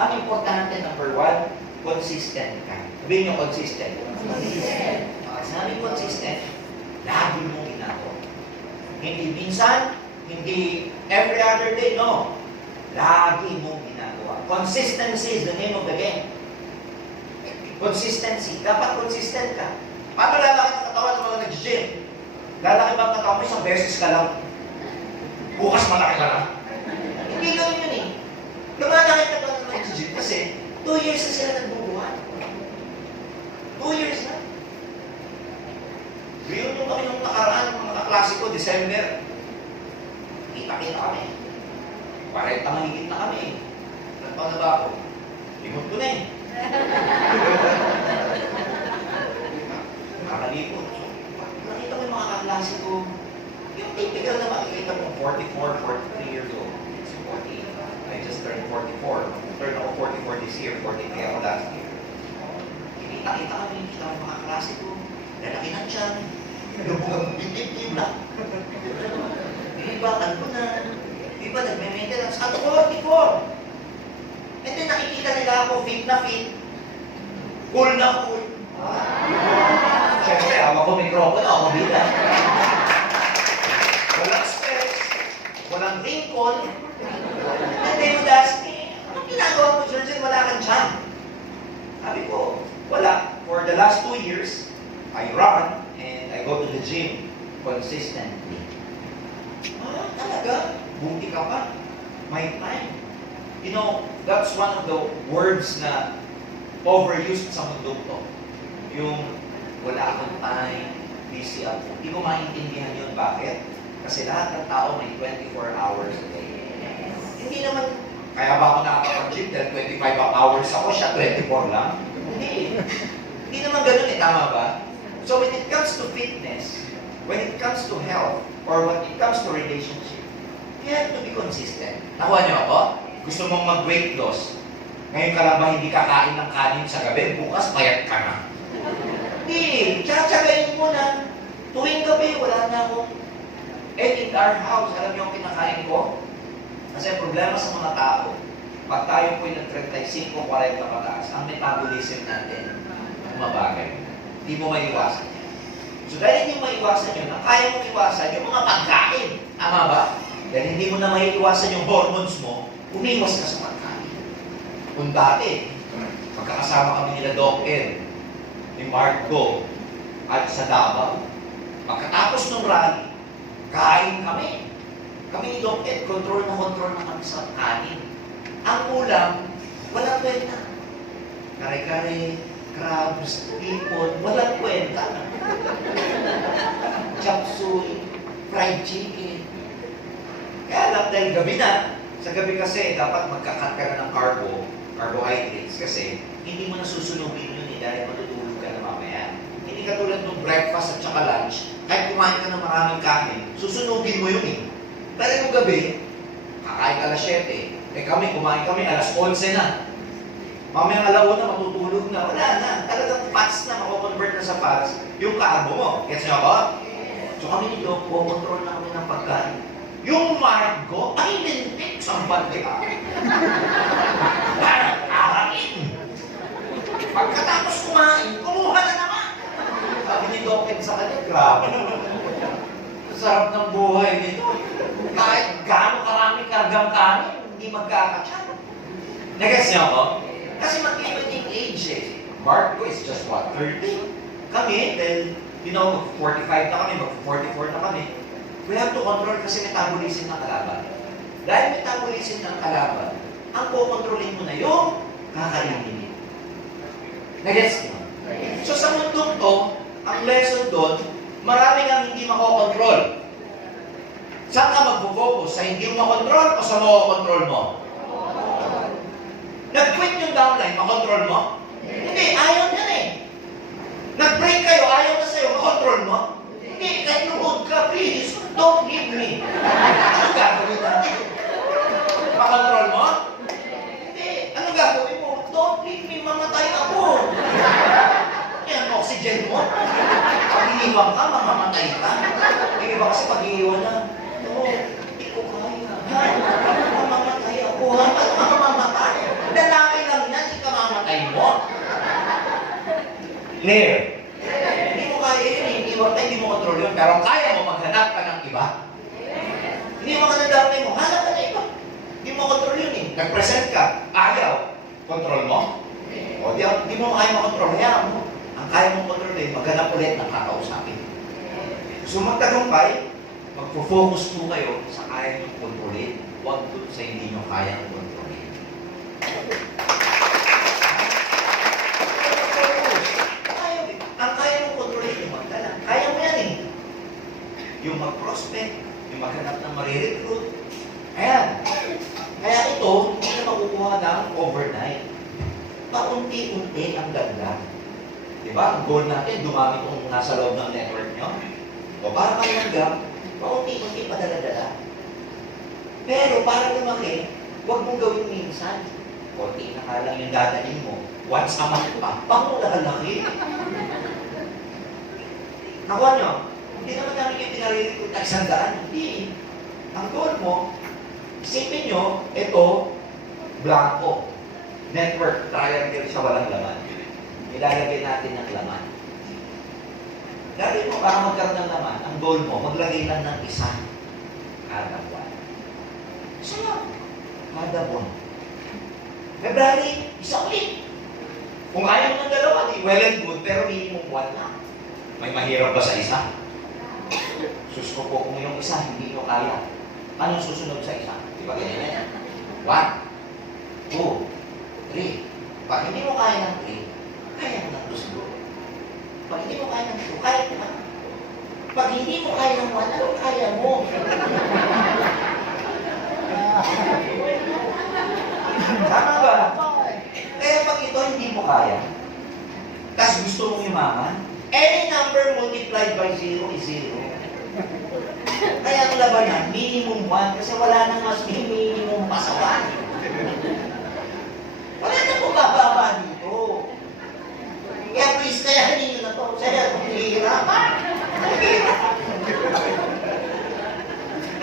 Ang importante, number 1, consistent ka. Sabihin niyo consistent. Consistent. Sabi consistent, lagi mo ginagawa. Hindi minsan, hindi every other day, no. Lagi mo ginagawa. Consistency is the name of the game. Consistency. Dapat consistent ka. Paano lalaki ang katawan ng mga nag-gym? Lalaki ba ang katawan mo? Isang beses ka lang. Bukas malaki ka lang. Hindi ganun yun eh. Lumalaki ka lang ng nag-gym kasi 2 years na sila nagbubuhat. 2 years na. Reunion kami nung nakaraan ng mga kaklase ko, December. Kita-kita kami. 40 mahigit na kami. Ilan pa na ba ako? Limot ko na eh. Nakakalipot. Nakita ko yung mga kaklase ko, yung typical na makikita mo, 44, 43 years old. It's 40. I just turned 44. Turned ako 44 this year, 43 ako last year. Kita kami, kita ko yung mga kaklase ko. Lalaki ng tiyan. Lubog bitip na. Iba, kalbo na. Iba, nagme-maintenance. At 44. And then nakikita nila ako, fit na fit. Cool na cool. Siyempre, hawak ko mikropono, ako bilang. Walang stress, walang wrinkle. And then you ask me, anong ginagawa mo, George? Wala kang tiyan. Sabi ko, wala. For the last 2 years, I run and I go to the gym consistently. Ah, talaga? Buti ka pa. My time. You know, that's one of the words na overused sa mundo to. Yung wala akong time, busy ako. Hindi ko maintindihan yun. Bakit? Kasi lahat ng tao may 24 hours a day. Hindi naman, kaya ba ako nakakapag-gym dahil 25 hours ako, siya 24 lang? Hindi. Hindi naman ganun eh, tama ba? So when it comes to fitness, when it comes to health, or when it comes to relationship, you have to be consistent. Nakuha niyo ako? Gusto mong mag-weight loss. Ngayon ka lang ba hindi kakain ng kanin sa gabi? Bukas, payat ka na. Hindi. Tsatsagayin mo na. Tuwing gabi, wala na akong egg in our house. Alam niyo ang kinakain ko? Kasi problema sa mga tao, pag tayo po'y ng 35, 40 pataas, ang metabolism natin, mabagay. Hindi mo maiwasan yan. So dahil hindi mo maiwasan yun, ang kaya mong iwasan yung mga pagkain. Tama ba? Dahil hindi mo na maiwasan yung hormones mo, umiwas ka sa pagkain. Kung dati, magkakasama kami nila Doc Ed, ni Marco, at sa Davao. Pagkatapos ng rally, kain kami. Kami ni Doc Ed, control na kami sa kanin. Ang ulam, walang kwenta. Kare-kare, crabs, hipon, walang kwenta. Chop suey, fried chicken. Kaya lang dahil gabi na, sa gabi kasi dapat magkakat ka na ng carbohydrates kasi hindi mo na susunugin yun dahil matutulog ka na mamaya. Hindi katulad ng breakfast at saka lunch, kahit kumain ka ng maraming kanin, susunugin mo yun eh. Pero yung gabi, kakain ka alas 7. Kami, kumain kami alas 11 na. Mamayang alauna, matutulog na. Wala na. Talagang fats na, makakonvert na sa fats yung carbo mo. Gets niyo ako? So kami nito, control na kami ng pagkain. Yung Margo, ay lintik sa bandi ka. Parang arain. Pagkatapos kumain, kumuha na naman. Sabi ni Doc Ed sa kanya, grabe. Sarap ng buhay nito. Kahit gaano karami kargang kanin, hindi magkakachat. Nag-guess niyo ako? Kasi mag-limiting age eh. Marco is just what, 30? Kami, dahil, 45 na kami, mag-44 na kami. We have to control kasi metabolism ng kalaban. Dahil metabolism ng kalaban, ang kukontrolin mo na yung kakainin. Nag-guess niyo? So sa mundong to, ang lesson doon, marami kang hindi makokontrol. Saan ka magpo-focus? Sa hindi mo makontrol o sa makokontrol mo? Nag-quit yung downline, makontrol mo? Hindi, ayaw niyan eh. Nag-break kayo, ayaw na sa'yo, makontrol mo? Hindi, kahit nuhod ka, please, don't leave me. Ano gagawin natin? Makontrol mo? Hindi, ano gagawin mo? Don't leave me, mamatay ako. Yan, oxygen mo. Pag iniwan ka, mamamatay ka. Yung iba kasi pag iiwan na, hindi ko kaya. Mamamatay ako, ha? Ano ka mamamatay? Lalaki lang yan, si kamamatay mo. Clear? Hindi mo kaya yun, hindi mo control yun. Pero kaya mo maghanap ka ng iba. Hindi mo ka nandamay mo, hanap ka ng iba. Hindi mo control yun eh. Nag-present ka, ayaw. Control mo? O di mo kaya makontrol, hayaan mo. Ang kaya mong kontrolin, maghanap ulit ng kakausapin. So magtagumpay, magpo-focus po kayo sa kaya nyo kontrolin, huwag doon sa hindi nyo kaya kontrolin. Ang kaya mong kontrolin, yung magdala. Kaya mo yan eh. Yung mag-prospect, yung maghanap ng marirecruit. Ayan. Kaya ito, hindi na makukuha ng overnight. Paunti-unti ang ganda. Diba? Ang goal natin, dumami kung nasa loob ng network nyo. O para kayo hanggang, paunti-unti padala-dala. Pero para lumaki, huwag mong gawin minsan. Konti na ka lang yung dadalhin mo. Once a month pa, paano lalaki? Nakuha nyo, hindi naman namin yung pinarinig na 100. Hindi. Ang goal mo, isipin nyo, ito, blanco. Network, triangle siya walang laman. Ilalagay natin ng laman. Dahil mo, para magkaroon ng laman, ang goal mo, maglagay lang ng isa kada buwan. Isa lang, kada buwan. February, isa ulit. Kung ayaw ng dalawa, di well and good, pero minimum buwan na. May mahirap ba sa isa? Sus ko po, kung yung isa, hindi nyo kaya. Anong susunod sa isa? Di ba ganyan yan? 1, 2, 3. Pag hindi mo kaya ng 3, kaya mo ng 2. Pag hindi mo kaya ng 2, kaya mo ba? Pag hindi mo kaya ng 1, ano kaya mo? Tama ba? Kaya pag ito hindi mo kaya, tapos gusto mong yumaman, any number multiplied by 0 is 0. Kaya ang labanan, minimum 1, kasi wala nang mas minimum pa sa 1. Wala nang bumababa dito. Kaya please, kaya ninyo na to. Kaya kung hihirapan.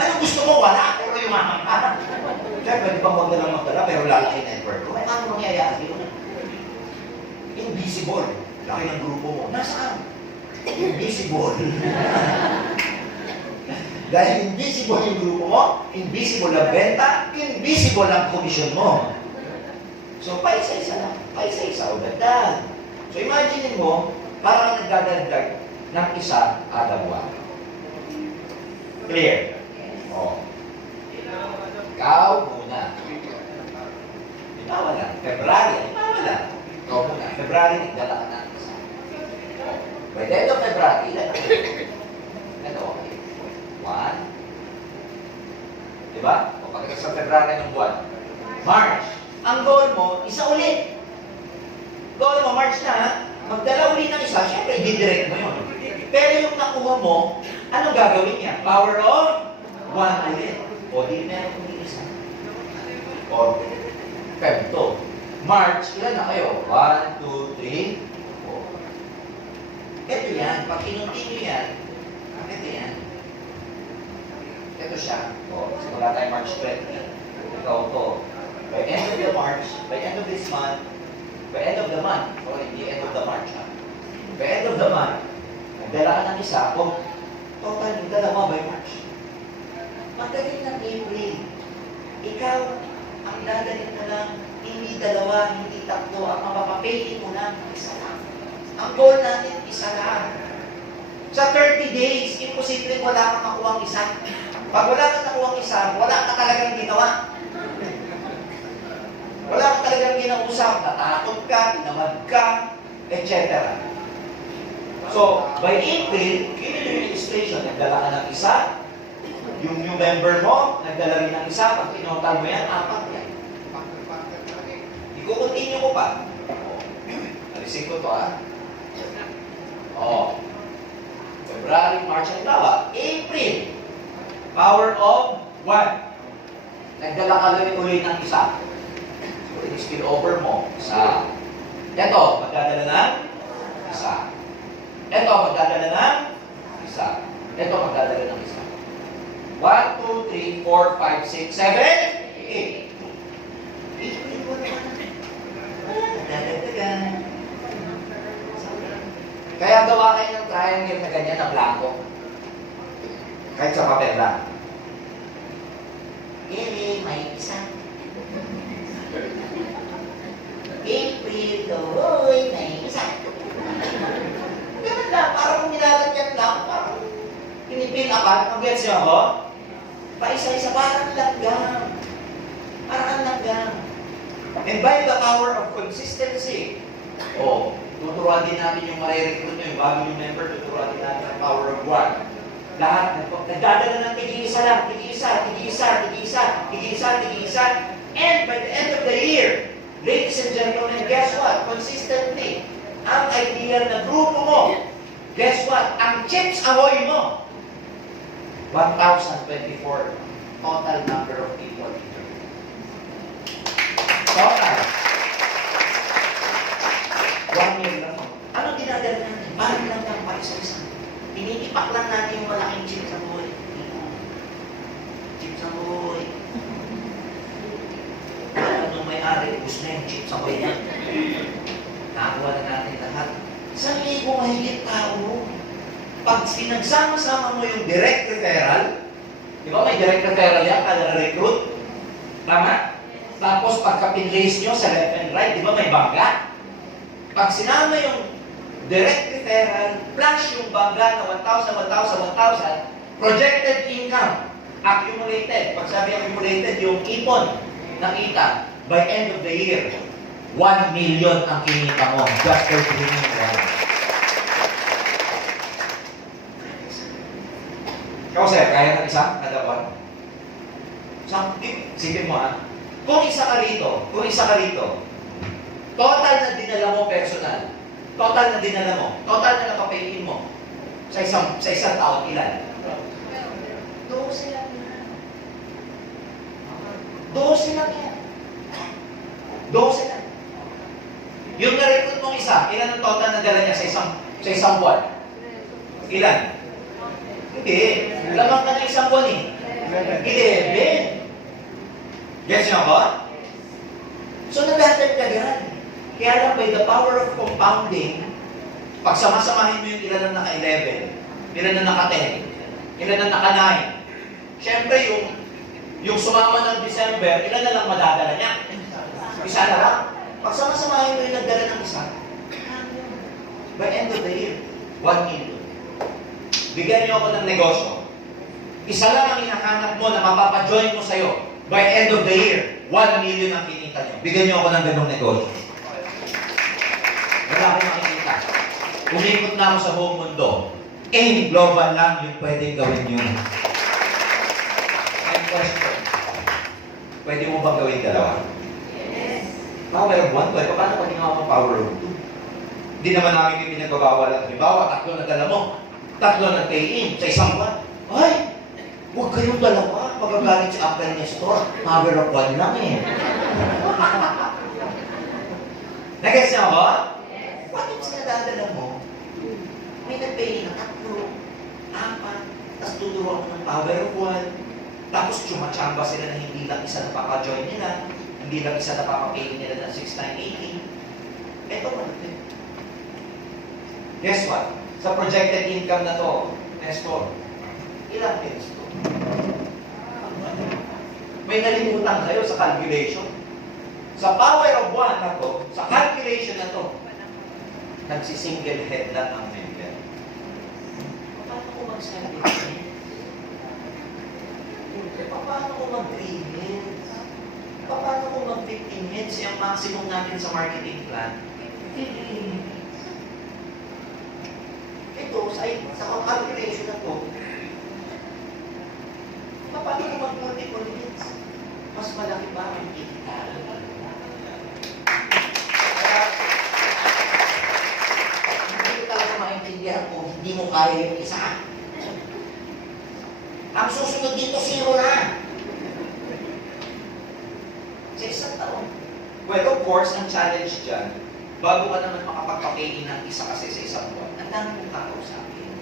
Ano gusto mo? Wala, pero yumaman ka. Kaya pwede bang huwag na lang magdala, pero lalaki network ko. May ano mangyayari yun? Invisible. Laki ng grupo mo. Nasaan? Invisible. Dahil invisible yung grupo mo, invisible ang benta, invisible ang komisyon mo. So, paisa-isa lang. Paisa-isa o dagdag. So, imagine mo, parang nagdadagdag ng isa kada buwan. Clear? O. Ikaw muna. Ikaw na. February. Ikaw na. Ikaw muna. February, nagdala ka na. By the end of February, ilan na? Ito, okay. 1. Diba? O pagkakit sa February ng buwan. March. Ang goal mo, isa ulit. Goal mo, March na ha? Magdala ulit ng isa, syempre, i-direct mo yun. Pero yung nakuha mo, anong gagawin niya? Power of 1 ulit. O di meron ulit isa. O, Feb 2. March, ilan na kayo? 1, 2, 3, 4. Ito yan. Pag kinuntinyo yan, ito yan. Ito siya. O, simula tayo March 20. Ikaw to. By end of the March, by end of this month, by end of the month, o hindi end of the March ha. By end of the month, nagdala ka ng isa, o total yung dalawa by March. Pagdating ng April, ikaw, ang dadalhin na lang, hindi dalawa, hindi tatlo, ang mapapapayin mo lang, isa lang. Ang goal natin, isa lang. Sa 30 days, imposible wala kang makuha ang isa. Pag wala kang nakuha ang isa, wala ka talagang ginawa. Wala ka talagang ginausap, natakot ka, tinamad ka, etc. So, by April, yun yung registration. Nagdala ka ng isa, yung new member mo, nagdala rin ng isa, pag tinotal mo yan, 4 yan. I-continue ko pa. Alisin ko to ha. February, March, ang tawa. April, power of 1. Nagdala ka rin ulit ng isa. I-spill over mo sa eto, magdadala ng isa. Eto, magdadala ng isa. Eto, magdadala ng isa. 1, 2, 3, 4, 5, 6, 7, 8. Kaya gawa kayo ng triangle na ganyan na blanco. Kahit sa papel lang. May isa. April, tuloy, may isa. Ganun lang, parang nilalagyan lang, parang pinipil apat. Mag-gets niyo ako? Paisa-isa, parang langgam. Parang langgam. And by the power of consistency, tuturuan din natin yung marirecruit nyo, yung bagong member, tuturuan din natin ang power of 1. Lahat, nagdadala ng tig-isa lang, tig-isa, tig-isa, tig-isa, tig-isa, tig-isa. And by the end of the year, ladies and gentlemen, guess what? Consistently, ang ideal na grupo mo, guess what? Ang Chips Ahoy mo, 1,024 total number of people. Total. 1 year lang. Anong dinadala natin? Parang lang lang pa isa-isa. Iniipak lang natin yung malaking Chips Ahoy. Chips Ahoy. Nung may-ari, gusto na yung Chips Ahoy niya. Nakakuha na natin lahat. 1,000 mahigit tao. Pag sinagsama-sama mo yung direct referral, di ba may direct referral yan, kada recruit? Tama? Tapos pagka pinlace nyo sa left and right, di ba may bangga? Pag sinama yung direct referral plus yung bangga na 1,000, 1,000, 1,000, projected income, accumulated. Pag sabi accumulated, yung ipon, nakita, by end of the year, 1 million ang kinita mo just for doing one. Ikaw, sir, kaya ng isa? Kada buwan? Sipin mo, ha? Kung isa ka rito, total na dinala mo personal, total na napapayin mo, sa isang taon, ilan? 12 lang yan. 12 lang yan. 12 lang. Yung na-recruit mong isa, ilan ang total na dala niya sa isang buwan? Ilan? Hindi. Lamang ka na isang buwan eh. 11. Gets niyo ako? So nagdadagdagan. Kaya lang by the power of compounding, pag samasamahin mo yung ilan na naka-11, ilan na naka-10, ilan na naka-9, syempre yung sumama ng December, ilan na lang madadala niya? Isa na lang. Pag samasamahin mo yung nagdala ng isa, by end of the year, 1 million. Bigyan niyo ako ng negosyo. Isa lang ang hinahanap mo na mapapajoin mo sa'yo. By end of the year, 1 million ang kinita niyo. Bigyan niyo ako ng ganong negosyo. Wala akong makikita. Umikot na ako sa buong mundo. Global lang yung pwedeng gawin niyo. My question. Pwede mo bang gawin dalawa? Yes. Power of 1, paano pag ginawa mo power of 2? Hindi naman namin yung pinagbabawal at halimbawa, 3 na dala mo, 3 na pay-in sa isang buwan. Ay! Huwag kayong dalawa. Magagalit si Apple Nestor. Power of 1 lang eh. Nag-gets niyo ako? Bakit sinadadala mo? May nag-pay na 3, 4, tapos tuturuan mo ng power of 1, tapos tsumachamba sila na hindi lang isa napaka-join nila, hindi lang isa napaka-pay nila ng 6, 9, 18. Ito malapit. Guess what? Sa projected income na to, Nestor, ilang pins to? May nalimutan kayo sa calculation. Sa power of 1 na to, sa calculation na to, nagsisingle head lang ang member. Paano ko mag-single head? Paano ko mag-3 heads? Paano ko mag-15 heads? Yung maximum natin sa marketing plan, 15 heads. Ito, sa calculation na to, paano ko mag-multiple heads? Mas malaki ba ang kita? Maintindihan ko, hindi mo kaya yung isa. Ang susunod dito, 0 na. Sa isang taon. Well, of course, ang challenge dyan, bago ka naman makapagpakainin ng isa kasi sa isang buwan, ang dami mong kakausapin.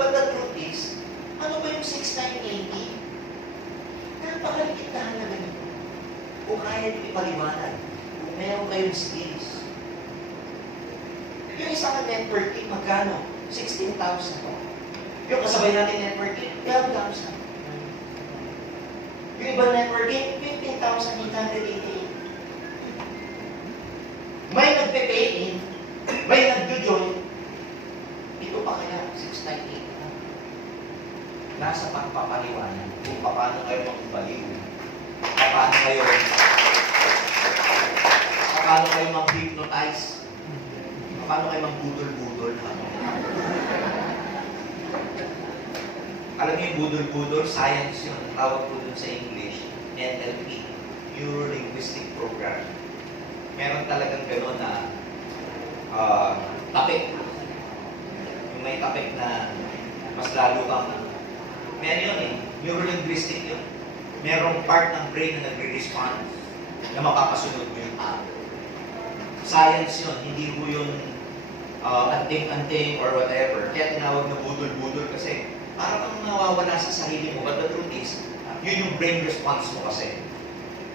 But the truth is, ano ba yung 6,980? Napakaliit na halaga nito. Kung kaya nyo ipaliwanag, kung meron kayong skills, yung isang networking, magkano? 16,000. Yung kasabay natin networking, 12,000. Yung ibang networking, 15,888. May nagpe-pay in, may nagjo-join. Ito pa kaya, 698. Nasa pagpapaliwanag kung paano kayo magbaliw. Paano kayo mag-hypnotize. Paano kayo mag-budol-budol? Alam niyo yung budol-budol, science yun. Tawag po dun sa English, NLP, Neuro-Linguistic Programming. Meron talagang gano'n na topic. Yung may topic na mas lalo kang, meron yun eh, Neuro-Linguistic yun. Merong part ng brain na nagre-respond na mapapasunod mo yung tao. Science yun, hindi po yun anting-anting or whatever. Kaya tinawag na budol-budol kasi parang kang nawawala sa sarili mo. But the truth is, yun yung brain response mo kasi.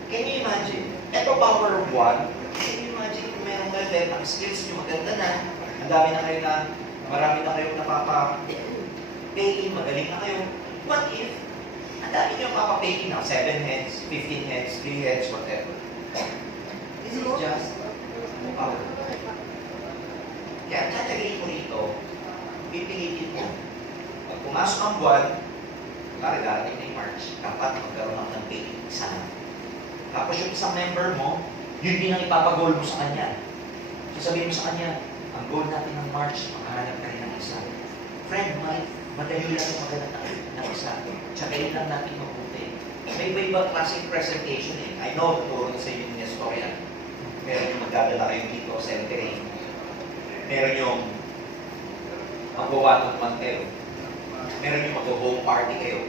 Can you imagine? Ito power of 1. Can you imagine kung merong level, ang skills nyo maganda na, ang dami na kayo na, marami na kayong napapa-pay-in, magaling na kayo. What if, ang dami nyo mapapa-pay-in na, 7 heads, 15 heads, 3 heads, whatever. This is just power. Kaya tatagay ko rito, pipilitin mo. Pag pumasok ang buwan, kaya darating na yung March, dapat magkaroon ako ng pay isa na. Tapos yung isang member mo, yun din ang ipapagol mo sa kanya. So sabihin mo sa kanya, ang goal natin ng March, makahanap ka rin ng isa. Friend, madali lang yung maghanap lang natin mabuti. May iba-ibang klaseng presentation eh. I know, tuturo na sa inyo ni Nestor yan. Meron yung magdadala kayo dito sa LTA. Meron yung magwa-one month kayo. Meron yung mag-home party kayo.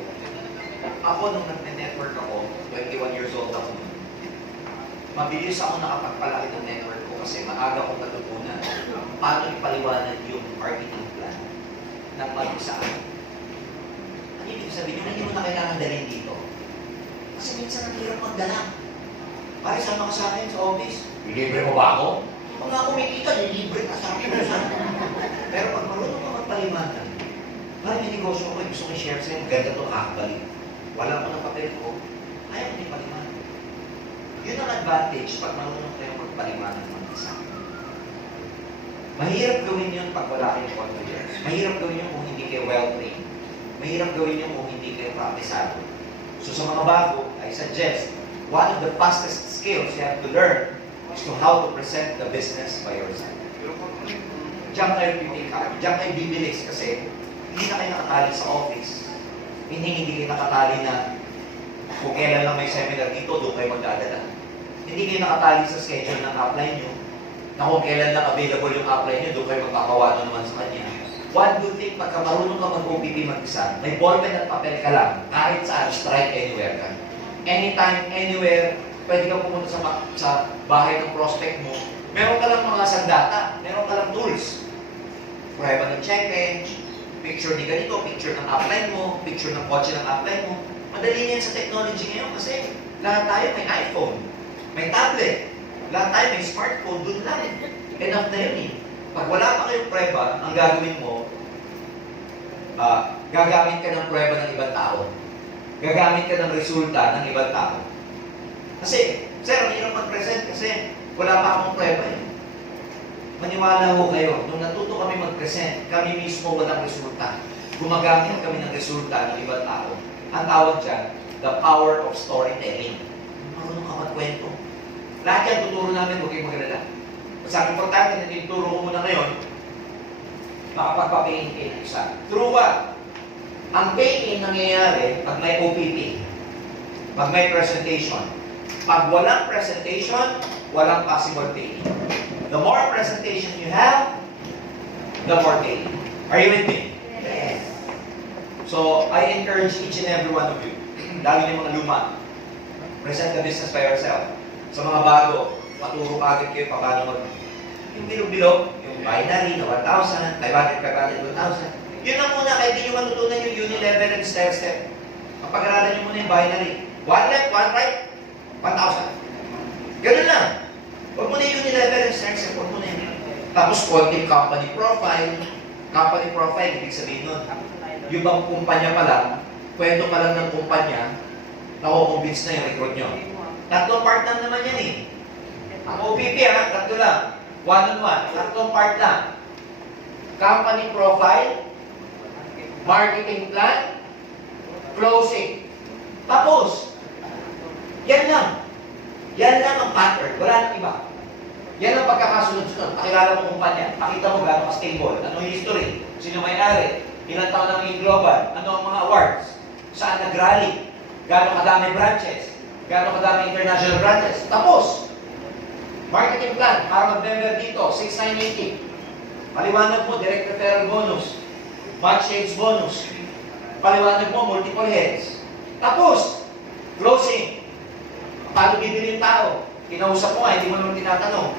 Ako, nung nag-network ako, 21 years old ako, mabilis ako nakapagpalaki ng network ko kasi maaga kong natutunan paano ipaliwanag yung marketing plan ng mag-isa. Ano ibig sabihin? Hindi mo na kailangan dalhin dito. Kasi minsan ang hirap magdala. Pare, sama ka sa akin sa office. Ilibre mo ba ako? Kung nga kumikita, lilibre ka sa akin. Pero pag marunong ka magpaliwanag, parang yung negosyo ko, gusto ko i-share sa'yo, ganda ito nakakabalik. Wala ko ng papel ko, ayaw ko yung paliwanag. Yun ang advantage pag marunong kayo magpaliwanag mag-isa. Mahirap gawin yun pag wala kayong confidence. Mahirap gawin yun kung hindi kayo well-trained. Mahirap gawin yun kung hindi kayo praktisado. So sa mga bago, I suggest, one of the fastest skills you have to learn is to how to present the business by yourself. Diyan kayo pipikap, diyan kayo bibilis kasi hindi na kayo nakatali sa office. Hindi kayo nakatali na kung kailan lang may seminar dito, doon kayo magdadala. Hindi kayo nakatali sa schedule ng upline nyo na kung kailan lang available yung upline nyo, doon kayo magpapawano naman sa kanya. One good thing, pagka marunong ka mag-OPP mag-isa, may ballpen at papel ka lang, kahit saan, strike anywhere ka. Anytime, anywhere, pwede kang pumunta sa bahay ng prospect mo. Meron ka lang mga sandata, meron ka lang tools. Prueba ng check-in, picture ni ganito, picture ng upline mo, picture ng kotse ng upline mo. Madali yan sa technology ngayon kasi lahat tayo may iPhone, may tablet, lahat tayo may smartphone, dun lang. Enough na yun eh. Pag wala pa kayong prueba, ang gagawin mo, gagamit ka ng prueba ng ibang tao. Gagamit ka ng resulta ng ibang tao. Kasi, sir, ang hirap mag-present kasi wala pa akong prueba eh. Maniwala ho kayo, nung natuto kami mag-present, kami mismo walang resulta. Gumagamit kami ng resulta ng ibang tao. Ang tawag dyan, the power of storytelling. Marunong ka magkwento. Lahat yan tuturo namin, huwag kayong mag-alala. Basta ang importante na tinuturo ko muna ngayon, makapagpa-pay-in kayo isa. Through what? Ang pay-in nangyayari pag may OPP, pag may presentation. Pag walang presentation, walang possible pay-in. The more presentation you have, the more pay-in. Are you with me? Yes. So, I encourage each and every one of you, lalo yung mga luma, present the business by yourself. Sa mga bago, maturo agad kayo paano mag yung bilog-bilog, yung binary na 1,000, 500, 500, 1,000. Yun lang muna, kahit di nyo matutunan yung unilevel and stair-step. Kapag-aralan nyo muna yung binary. 1 left, 1 right, 1,000. Ganun lang. Huwag mo na yung unilevel and stair-step, huwag mo na yun. Tapos, konting company profile. Company profile, ibig sabihin nun, yung bang kumpanya pa lang, kwento pa lang ng kumpanya, nakukonvince na yung recruit nyo. Tatlong part lang naman yan eh. Ang OPP, tatlo lang. One-on-one. Tatlong part lang. Company profile, marketing plan, closing. Tapos, yan lang. Yan lang ang pattern. Wala nang iba. Yan ang pagkakasunod-sunod. Pakilala mo kumpanya. Pakita mo gano'ng ka-stable. Anong history? Sino may-ari? Ilang taon na maging global? Ano ang mga awards? Saan nag-rally? Gano'ng kadami branches? Gano'ng kadami international branches? Tapos, marketing plan, para mag-member dito, 6,980. Paliwanag mo, direct referral bonus. Match shades bonus. Paliwanag mo, multiple heads. Tapos, closing. Paano bibili yung tao? Kinausap mo nga, hindi mo naman tinatanong.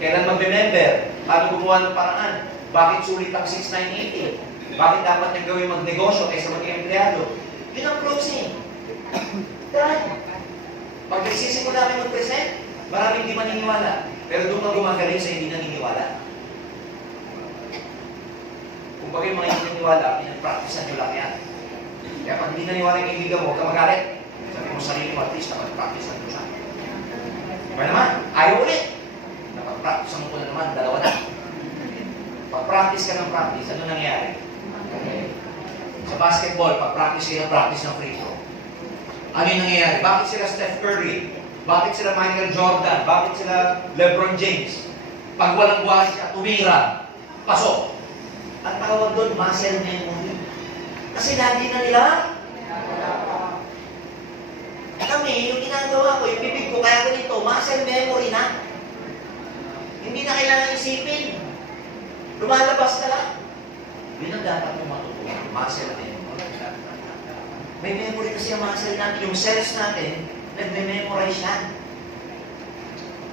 Kailan mag-member? Paano gumawa ng paraan? Bakit sulit ang 6,980? Bakit dapat niyang gawin magnegosyo kaysa maging empleyado? Yun ang closing. Dahil, pag nagsisimula kami mag-present, maraming hindi maniniwala. Pero doon ka gumagaling sa hindi naniniwala. Kung bagay mga hindi naniniwala, pinag-practicean nyo lang yan. Kaya pag hindi naniniwala yung kaibigan mo, huwag ka magalit. Sabi mo sarili mo, at least napag-practicean mo siya. Diba naman? Ayaw ulit. Napag-practicean mo ko na naman, dalawa na. Pag-practice ka ng practice, ano nangyari? Okay. Sa basketball, pag-practice kayo ng practice ng free throw. Ano yung nangyayari? Bakit sila Steph Curry? Bakit sila Michael Jordan? Bakit sila LeBron James? Pag walang buhay siya, tumira. Pasok. Ang tawag doon, muscle memory. Kasi lagi na nila kami, yung ginagawa ko, yung bibig ko, kaya ko dito, muscle memory na. Hindi na kailangan isipin. Lumalabas na lang. Yun ang dapat mong matutunan, muscle memory. May memory kasi ang muscle natin, yung cells natin, nagme-memorize yan.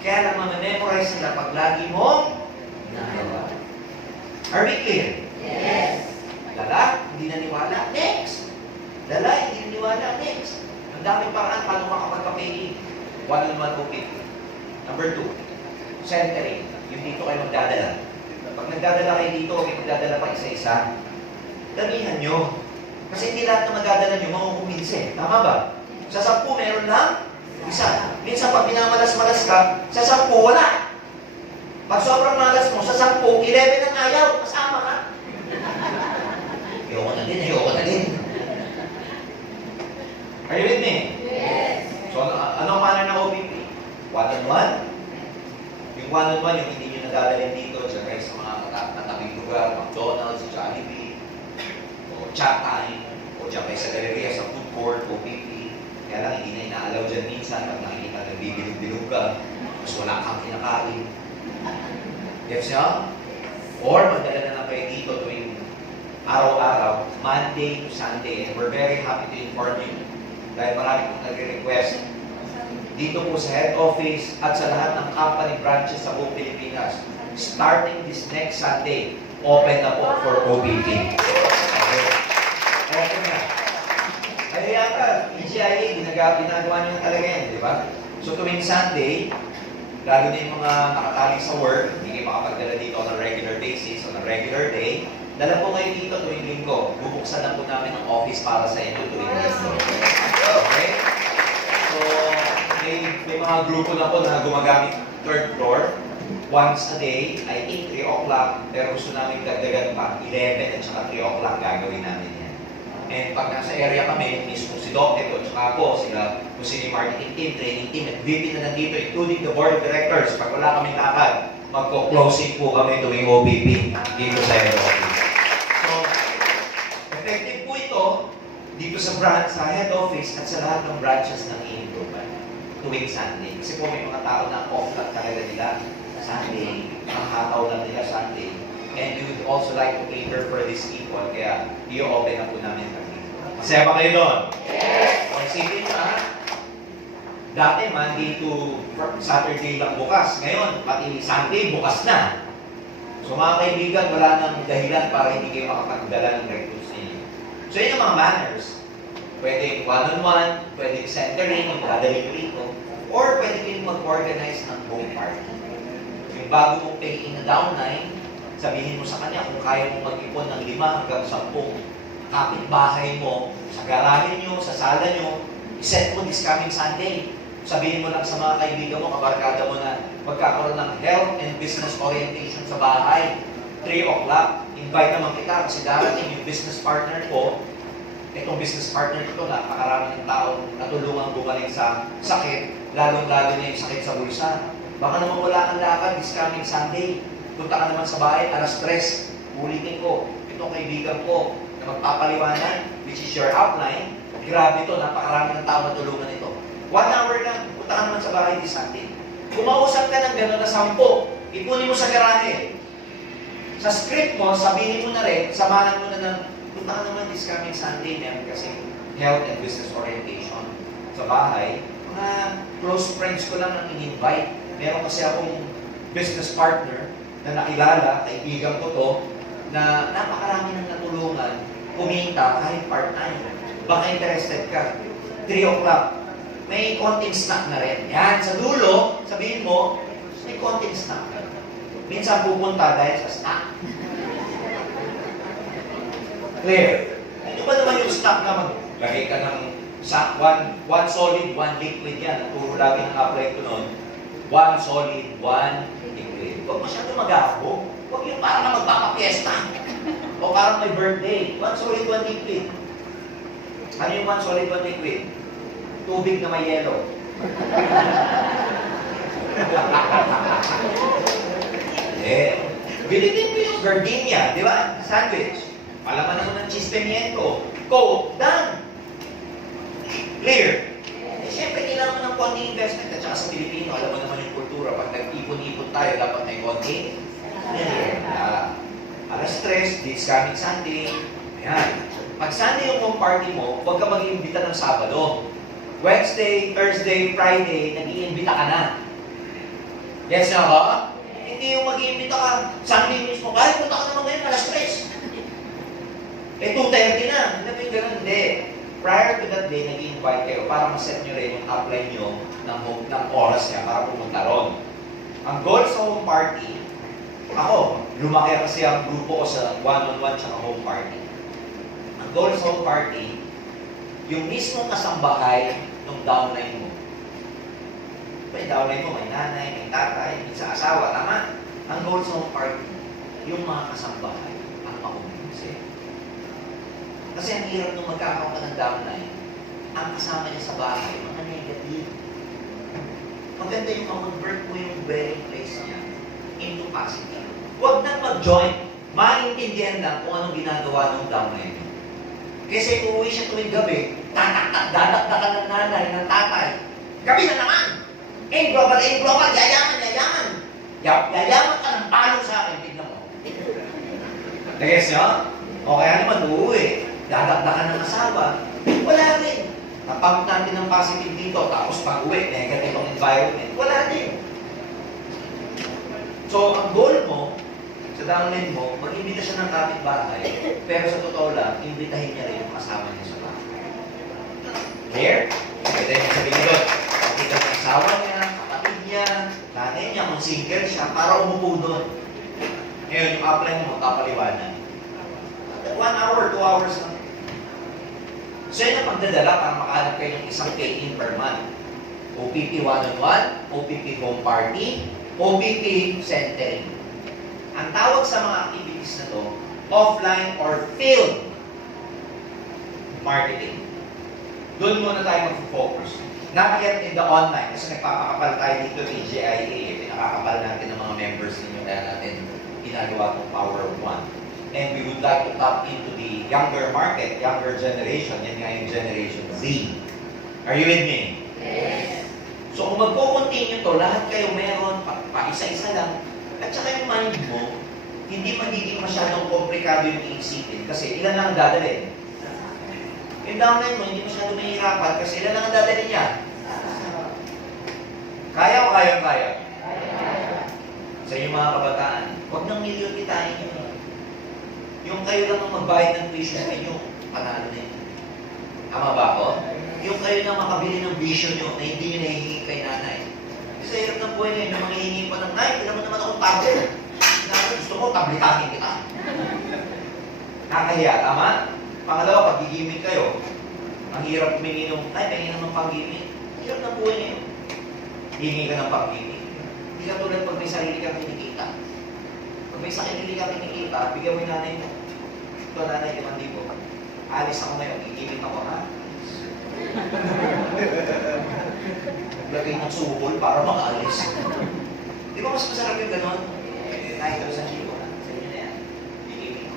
Kaya lang mamememorize nila pag lagi mong ginagawa. Are we clear? Yes. Lala, hindi naniwala, next. Lala, hindi naniwala, next. Ang daming paraan paano makapagpa-pay. One-on-one OPP. Number 2, centering. Yung dito kayo magdadala. Pag nagdadala kayo dito, may magdadala pa isa-isa. Damihan nyo. Kasi hindi lahat na magdadala nyo, makukuminse. Tama ba? Sa 10, meron lang isa. Minsan pag minamalas-malas ka, sa 10, wala. Pag sobrang malas mo, sa 10, 11 ang ayaw, kasama ka. Ayoko na din. Are you with me? Yes. So, anong manner ng OPP? One-on-one? Yung one-on-one, yung hindi nyo nadadalhin dito, dyan kayo sa mga katabing lugar, McDonald's, Jollibee, o chat time, o dyan kayo sa galeria, sa food court, OPP. Kaya lang, hindi na inaalaw dyan minsan pag nakikita nagbibilog-bilog ka, mas wala kang kinakain. Yes, niya? Or magdala na lang kayo dito tuwing araw-araw, Monday to Sunday, and we're very happy to inform you dahil marami pong nagre-request dito po sa head office at sa lahat ng company branches sa buong Pilipinas. Starting this next Sunday, open na po for OBP. Okay. Open na. Kaya yata, EGIA, ginagawa nyo talaga yan, di ba? So tuwing Sunday, lalo na yung mga nakatali sa work, hindi kayo makapagdala dito on a regular basis, on a regular day, dala po kayo dito tuwing linggo. Bubuksan na po namin ang office para sa inyo tuwing linggo. Okay? So, may mga grupo na po na gumagamit third floor. Once a day, I think 3 o'clock, pero gusto namin dagdagan pa, 11 at saka 3 o'clock gagawin namin yan. And pag nasa area kami, mismo si Doc, ito, at saka ako, sila, kung sino yung marketing team, training team, at VP na nandito, including the board of directors, pag wala kaming lakad, magko-closing po kami tuwing OBP dito sa head office. So, effective po ito dito sa branch, sa head office, at sa lahat ng branches ng i-improve tuwing Sunday. Kasi po may mga tao na off lang talaga nila Sunday, ang hataw lang nila Sunday. And we would also like to cater for these people, kaya i-open na po namin kami. Masaya ba kayo doon? Yes. O isipin nyo ha, dati Monday to Saturday lang bukas. Ngayon, pati Sunday bukas na. So mga kaibigan, wala nang dahilan para hindi kayo makapagdala ng recruits ninyo. So yun yung mga manners. Pwedeng one-on-one, pwedeng centering, yung dadalhin nyo rito, or pwede kayong mag-organize ng home party. Yung bago mong pay-in na downline, sabihin mo sa kanya kung kaya mong mag-ipon ng 5 hanggang 10 kapitbahay mo, sa garahe nyo, sa sala nyo, iset mo this coming Sunday. Sabihin mo lang sa mga kaibigan mo, kabarkada mo na magkakaroon ng health and business orientation sa bahay. 3 o'clock, invite naman kita kasi darating yung business partner ko. Itong business partner ko, napakarami ng taong natulungan gumaling sa sakit, lalong-lalo na yung sakit sa bulsa. Baka naman wala kang lakad this coming Sunday. Punta ka naman sa bahay, alas 3. Ulitin ko, itong kaibigan ko na magpapaliwanag, which is your outline. Grabe ito, napakarami ng tao na tulungan ito. 1 hour lang, punta ka naman sa bahay this Sunday. Kumausap ka ng gano'n na 10, ipunin mo sa garahe. Sa script mo, sabihin mo na rin, samahan mo na ng, punta ka naman this coming Sunday, meron kasi health and business orientation sa bahay. Mga close friends ko lang ang in-invite. Meron kasi akong business partner na nakilala, kaibigan ko to, na napakarami ng natulungan, kumita kahit part-time. Baka interested ka. 3 o'clock, may konting snack na rin. Yan, sa dulo, sabihin mo, may konting snack. Minsan pupunta dahil sa snack. Clear? Ano ba naman yung snack na maglagay ka ng one solid, one liquid yan. Naturo lagi ng apply ko noon. 1 solid, 1 liquid. Huwag masyado mag-aabo. Huwag yung parang na magpapapiesta. O parang may birthday. 1 solid, 1 liquid. Ano yung 1 solid, 1 liquid? Tubig na may yellow. Bilhin mo yung gardenia, di ba? Sandwich. Palaman naman ng cheese pimiento. Coke, done. Clear? Eh, syempre, konting investment. At saka sa Pilipino, alam mo naman yung kultura. Pag nag-ipon-ipon tayo, dapat may konting merienda. Alas 3, this coming Sunday. Ayan. Pag Sunday yung home party mo, huwag ka mag-iimbita ng Sabado. Wednesday, Thursday, Friday, nag-iimbita ka na. Yes na ba? Hindi yung mag-iimbita ka. Sunday mismo, kahit punta ka naman ngayon, alas 3. 2:30 na. Hindi ba yung ganun? Hindi. Prior to that day, nag-invite kayo para ma-set nyo rin yung upline nyo ng oras niya para pumunta ron. Ang goal sa home party, ako, lumaki kasi ang grupo ko sa one-on-one tsaka home party. Ang goal sa home party, yung mismong kasambahay ng downline mo. May downline mo, may nanay, may tatay, may sa asawa, tama? Ang goal sa home party, yung mga kasambahay ang makumbinsi. Kasi ang hirap nung magkakaroon ka ng downline, ang kasama niya sa bahay, mga negative. Maganda yung convert mo yung dwelling place niya into positive. Huwag nang mag-join, maintindihan lang kung anong ginagawa ng downline mo. Kasi uuwi siya tuwing gabi, dadakdakan ng nanay, ng tatay. Gabi na naman! Global, yayaman, yayaman! Yayaman ka ng palo sa akin, tignan mo. Nag-guess nyo? O kaya naman uuwi, dadakdakan ng asawa. Wala rin. Napamit natin ng positive dito, tapos pag-uwi, negative ang environment. Wala din. So, ang goal mo, sa downline mo, mag-imbita siya ng kapitbahay, pero sa totoo lang, imbitahin niya rin yung kasama niya sa bahay. Clear? Pwede niya sabihin doon, makita ng asawa niya, kapatid niya, nanay niya, kung single siya, para umupo doon. Ngayon, yung upline mo, magkapaliwanan. 1 hour, 2 hours lang. So, yun ang pagdadala para makahanap kayo ng isang pay-in per month. OPP one-on-one, OPP home party, OPP centering. Ang tawag sa mga activities na to, offline or field marketing. Doon muna tayo mag-focus. Not yet in the online, kasi nagpapakapal tayo dito ng GIA. Pinakakapal natin ng mga members ninyo kaya natin ginagawa itong Power of One. And we would like to tap into the younger market, younger generation, yan nga yung Generation Z. Are you with me? Yes. So kung magko-continue to, lahat kayo meron, pa-isa-isa lang, at saka yung mind mo, hindi magiging masyadong komplikado yung iisipin kasi ilan lang ang dadalhin. Yung downline mo, hindi masyadong mahihirapan kasi ilan lang ang dadalhin niya. Kaya o kaya? Sa inyong mga kabataan, huwag nang milyon kitain nyo. Yung kayo lang ang magbayad ng tuition ninyo, panalo na yun. Tama ba ako? Yung kayo lang makabili ng vision nyo na hindi nyo nahihingi kay nanay. Sa hirap ng buhay ngayon, yung manghihingi pa ng, "Nay, kailan mo naman akong tablet? Gusto mo, tabletahin kita." Nakahiya, tama? Pangalawa, pag gigimik kayo, ang hirap humingi ng, "Ay, pahingin naman pang-gimik." Hirap ng buhay ngayon. Hingi ka ng pang-gimik. Hindi ka tulad pag may sarili kang kinikita. Pag may sarili kang kinikita, bigyan mo yung nanay mo. Ito, nanay, 5,000. Alis ako ngayon, gigimik ako, ha? Lagay ng suhol para makaalis. Di ba mas masarap yung gano'n? Kahit ito sa chico na. Sa inyo na yan. Gigimik.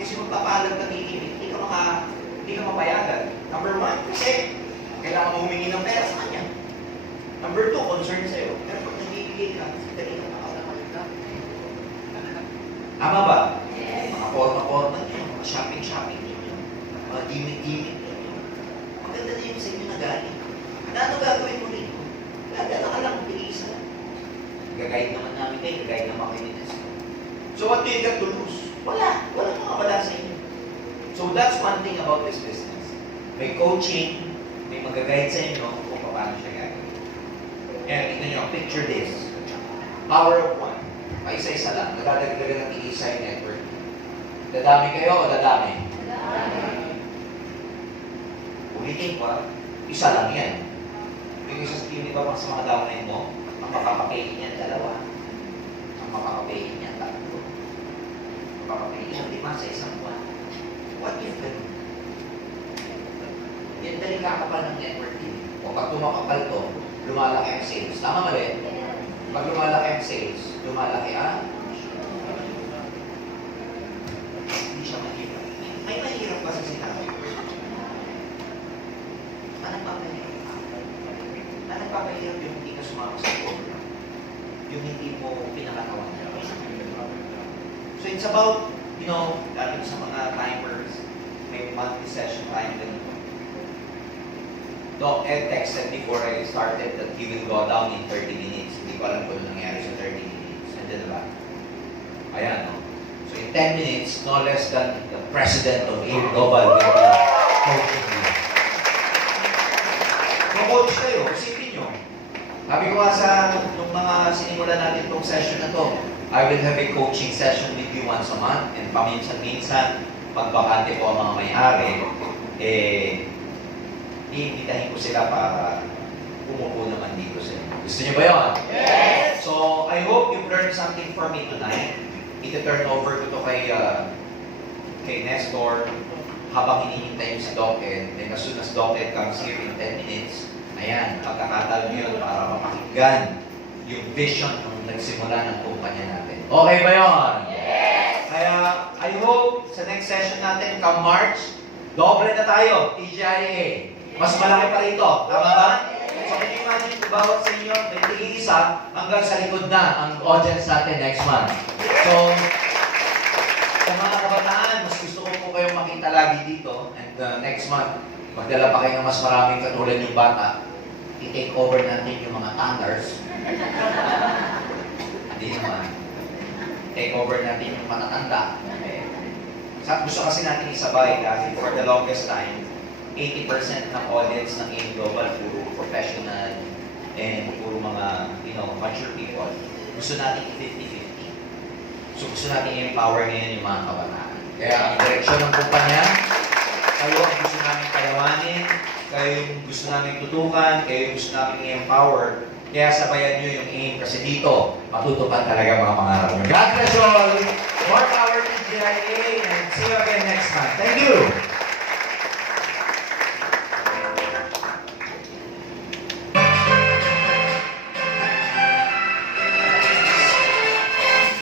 Kasi magpapalag ka gigimik, hindi ka mapayagan. Number 1, kasi kailangan mo humingi ng pera sa kanya. Number 2, concern sa'yo. Pero pag nagigigil ka, dali ka makakapalit ka. Tama ba? Mga forma-forma niyo, mga shopping-shopping niyo, mga gimmick-gimmick niyo. Maganda na yung sa inyo na galing. Ano gagawin mo rin? Gagana ka lang, piliisa lang. Gagayad naman namin kayo, gagayad naman kayo ni Tesla. So what do you got to lose? Wala. Wala makawala sa inyo. So that's one thing about this business. May coaching, may mag-guide sa inyo kung paano siya gagawin. Kaya tignan nyo, picture this. Power of one. Paisa-isa lang. Nadadagdagan ng isa yung network. Dadami kayo o dadami? Ulitin ko, isa lang yan. Yung isa sa clinic ba sa mga downline mo, ang makakapayin niyan, 2. Ang makakapayin niyan, 3. Ang makakapayin niyan, 5 sa isang buwan. What if ganun? Yan daling kakapal ng network din. O pag tumakapal to, lumalaki ang sales. Tama mali? Pag lumalaki ang sales, lumalaki ang hindi siya mahirap. May mahirap ba sa sinabi? Anong pa mahirap? nagpapahirap yung hindi ka sumama sa program. Yung hindi mo pinakatawan. So it's about, lalo sa mga timers, may monthly session tayo ganito. Doc Ed texted before I started that he will go down in 30 minutes. Hindi ko alam kung ano nangyari sa 30 minutes. Nandiyan ba? Ayan, no? So in 10 minutes, no less than the president of AIM Global will be coaching you. Coach kayo, isipin nyo. Sabi ko nga sa nung mga sinimulan natin itong session na to, I will have a coaching session with you once a month and paminsan-minsan, pag bakante po ang mga may-ari, iimbitahin ko sila para umupo naman dito sa inyo. Gusto niyo ba yun? Yes! So, I hope you've learned something from me tonight. Ito-turn over ko to kay Nestor habang hinihintay yung si Doc Ed. And as soon as Doc Ed comes here in 10 minutes, ayan, pagkakataon yun para mapakinggan yung vision nung nagsimula ng kumpanya natin. Okay ba yun? Yes! Kaya, I hope sa next session natin, come March, doble na tayo, TGIA. Mas malaki pa rito. Tama ba? So, can you imagine kung bawat sa inyo, may isa hanggang sa likod na ang audience natin next month. So, sa mga kabataan, mas gusto ko po kayong makita lagi dito. And next month, magdala pa kayo ng mas maraming katulad yung bata. I-take over natin yung mga thunders. Hindi naman. Take over natin yung matatanda. Gusto kasi natin isabay dahil for the longest time, 80% ng audience ng AIM Global, puro professional and puro mga, mature people. Gusto natin 50-50. So gusto natin i-empower ngayon yung mga kabataan. Kaya ang direksyon ng kumpanya, kayo ang gusto namin kayawanin, kayo yung gusto namin tutukan, kayo yung gusto namin i-empower. Kaya sabayan nyo yung AIM kasi dito, matutupad talaga mga pangarap nyo. God bless you all! More power to GIA and see you again next month. Thank you!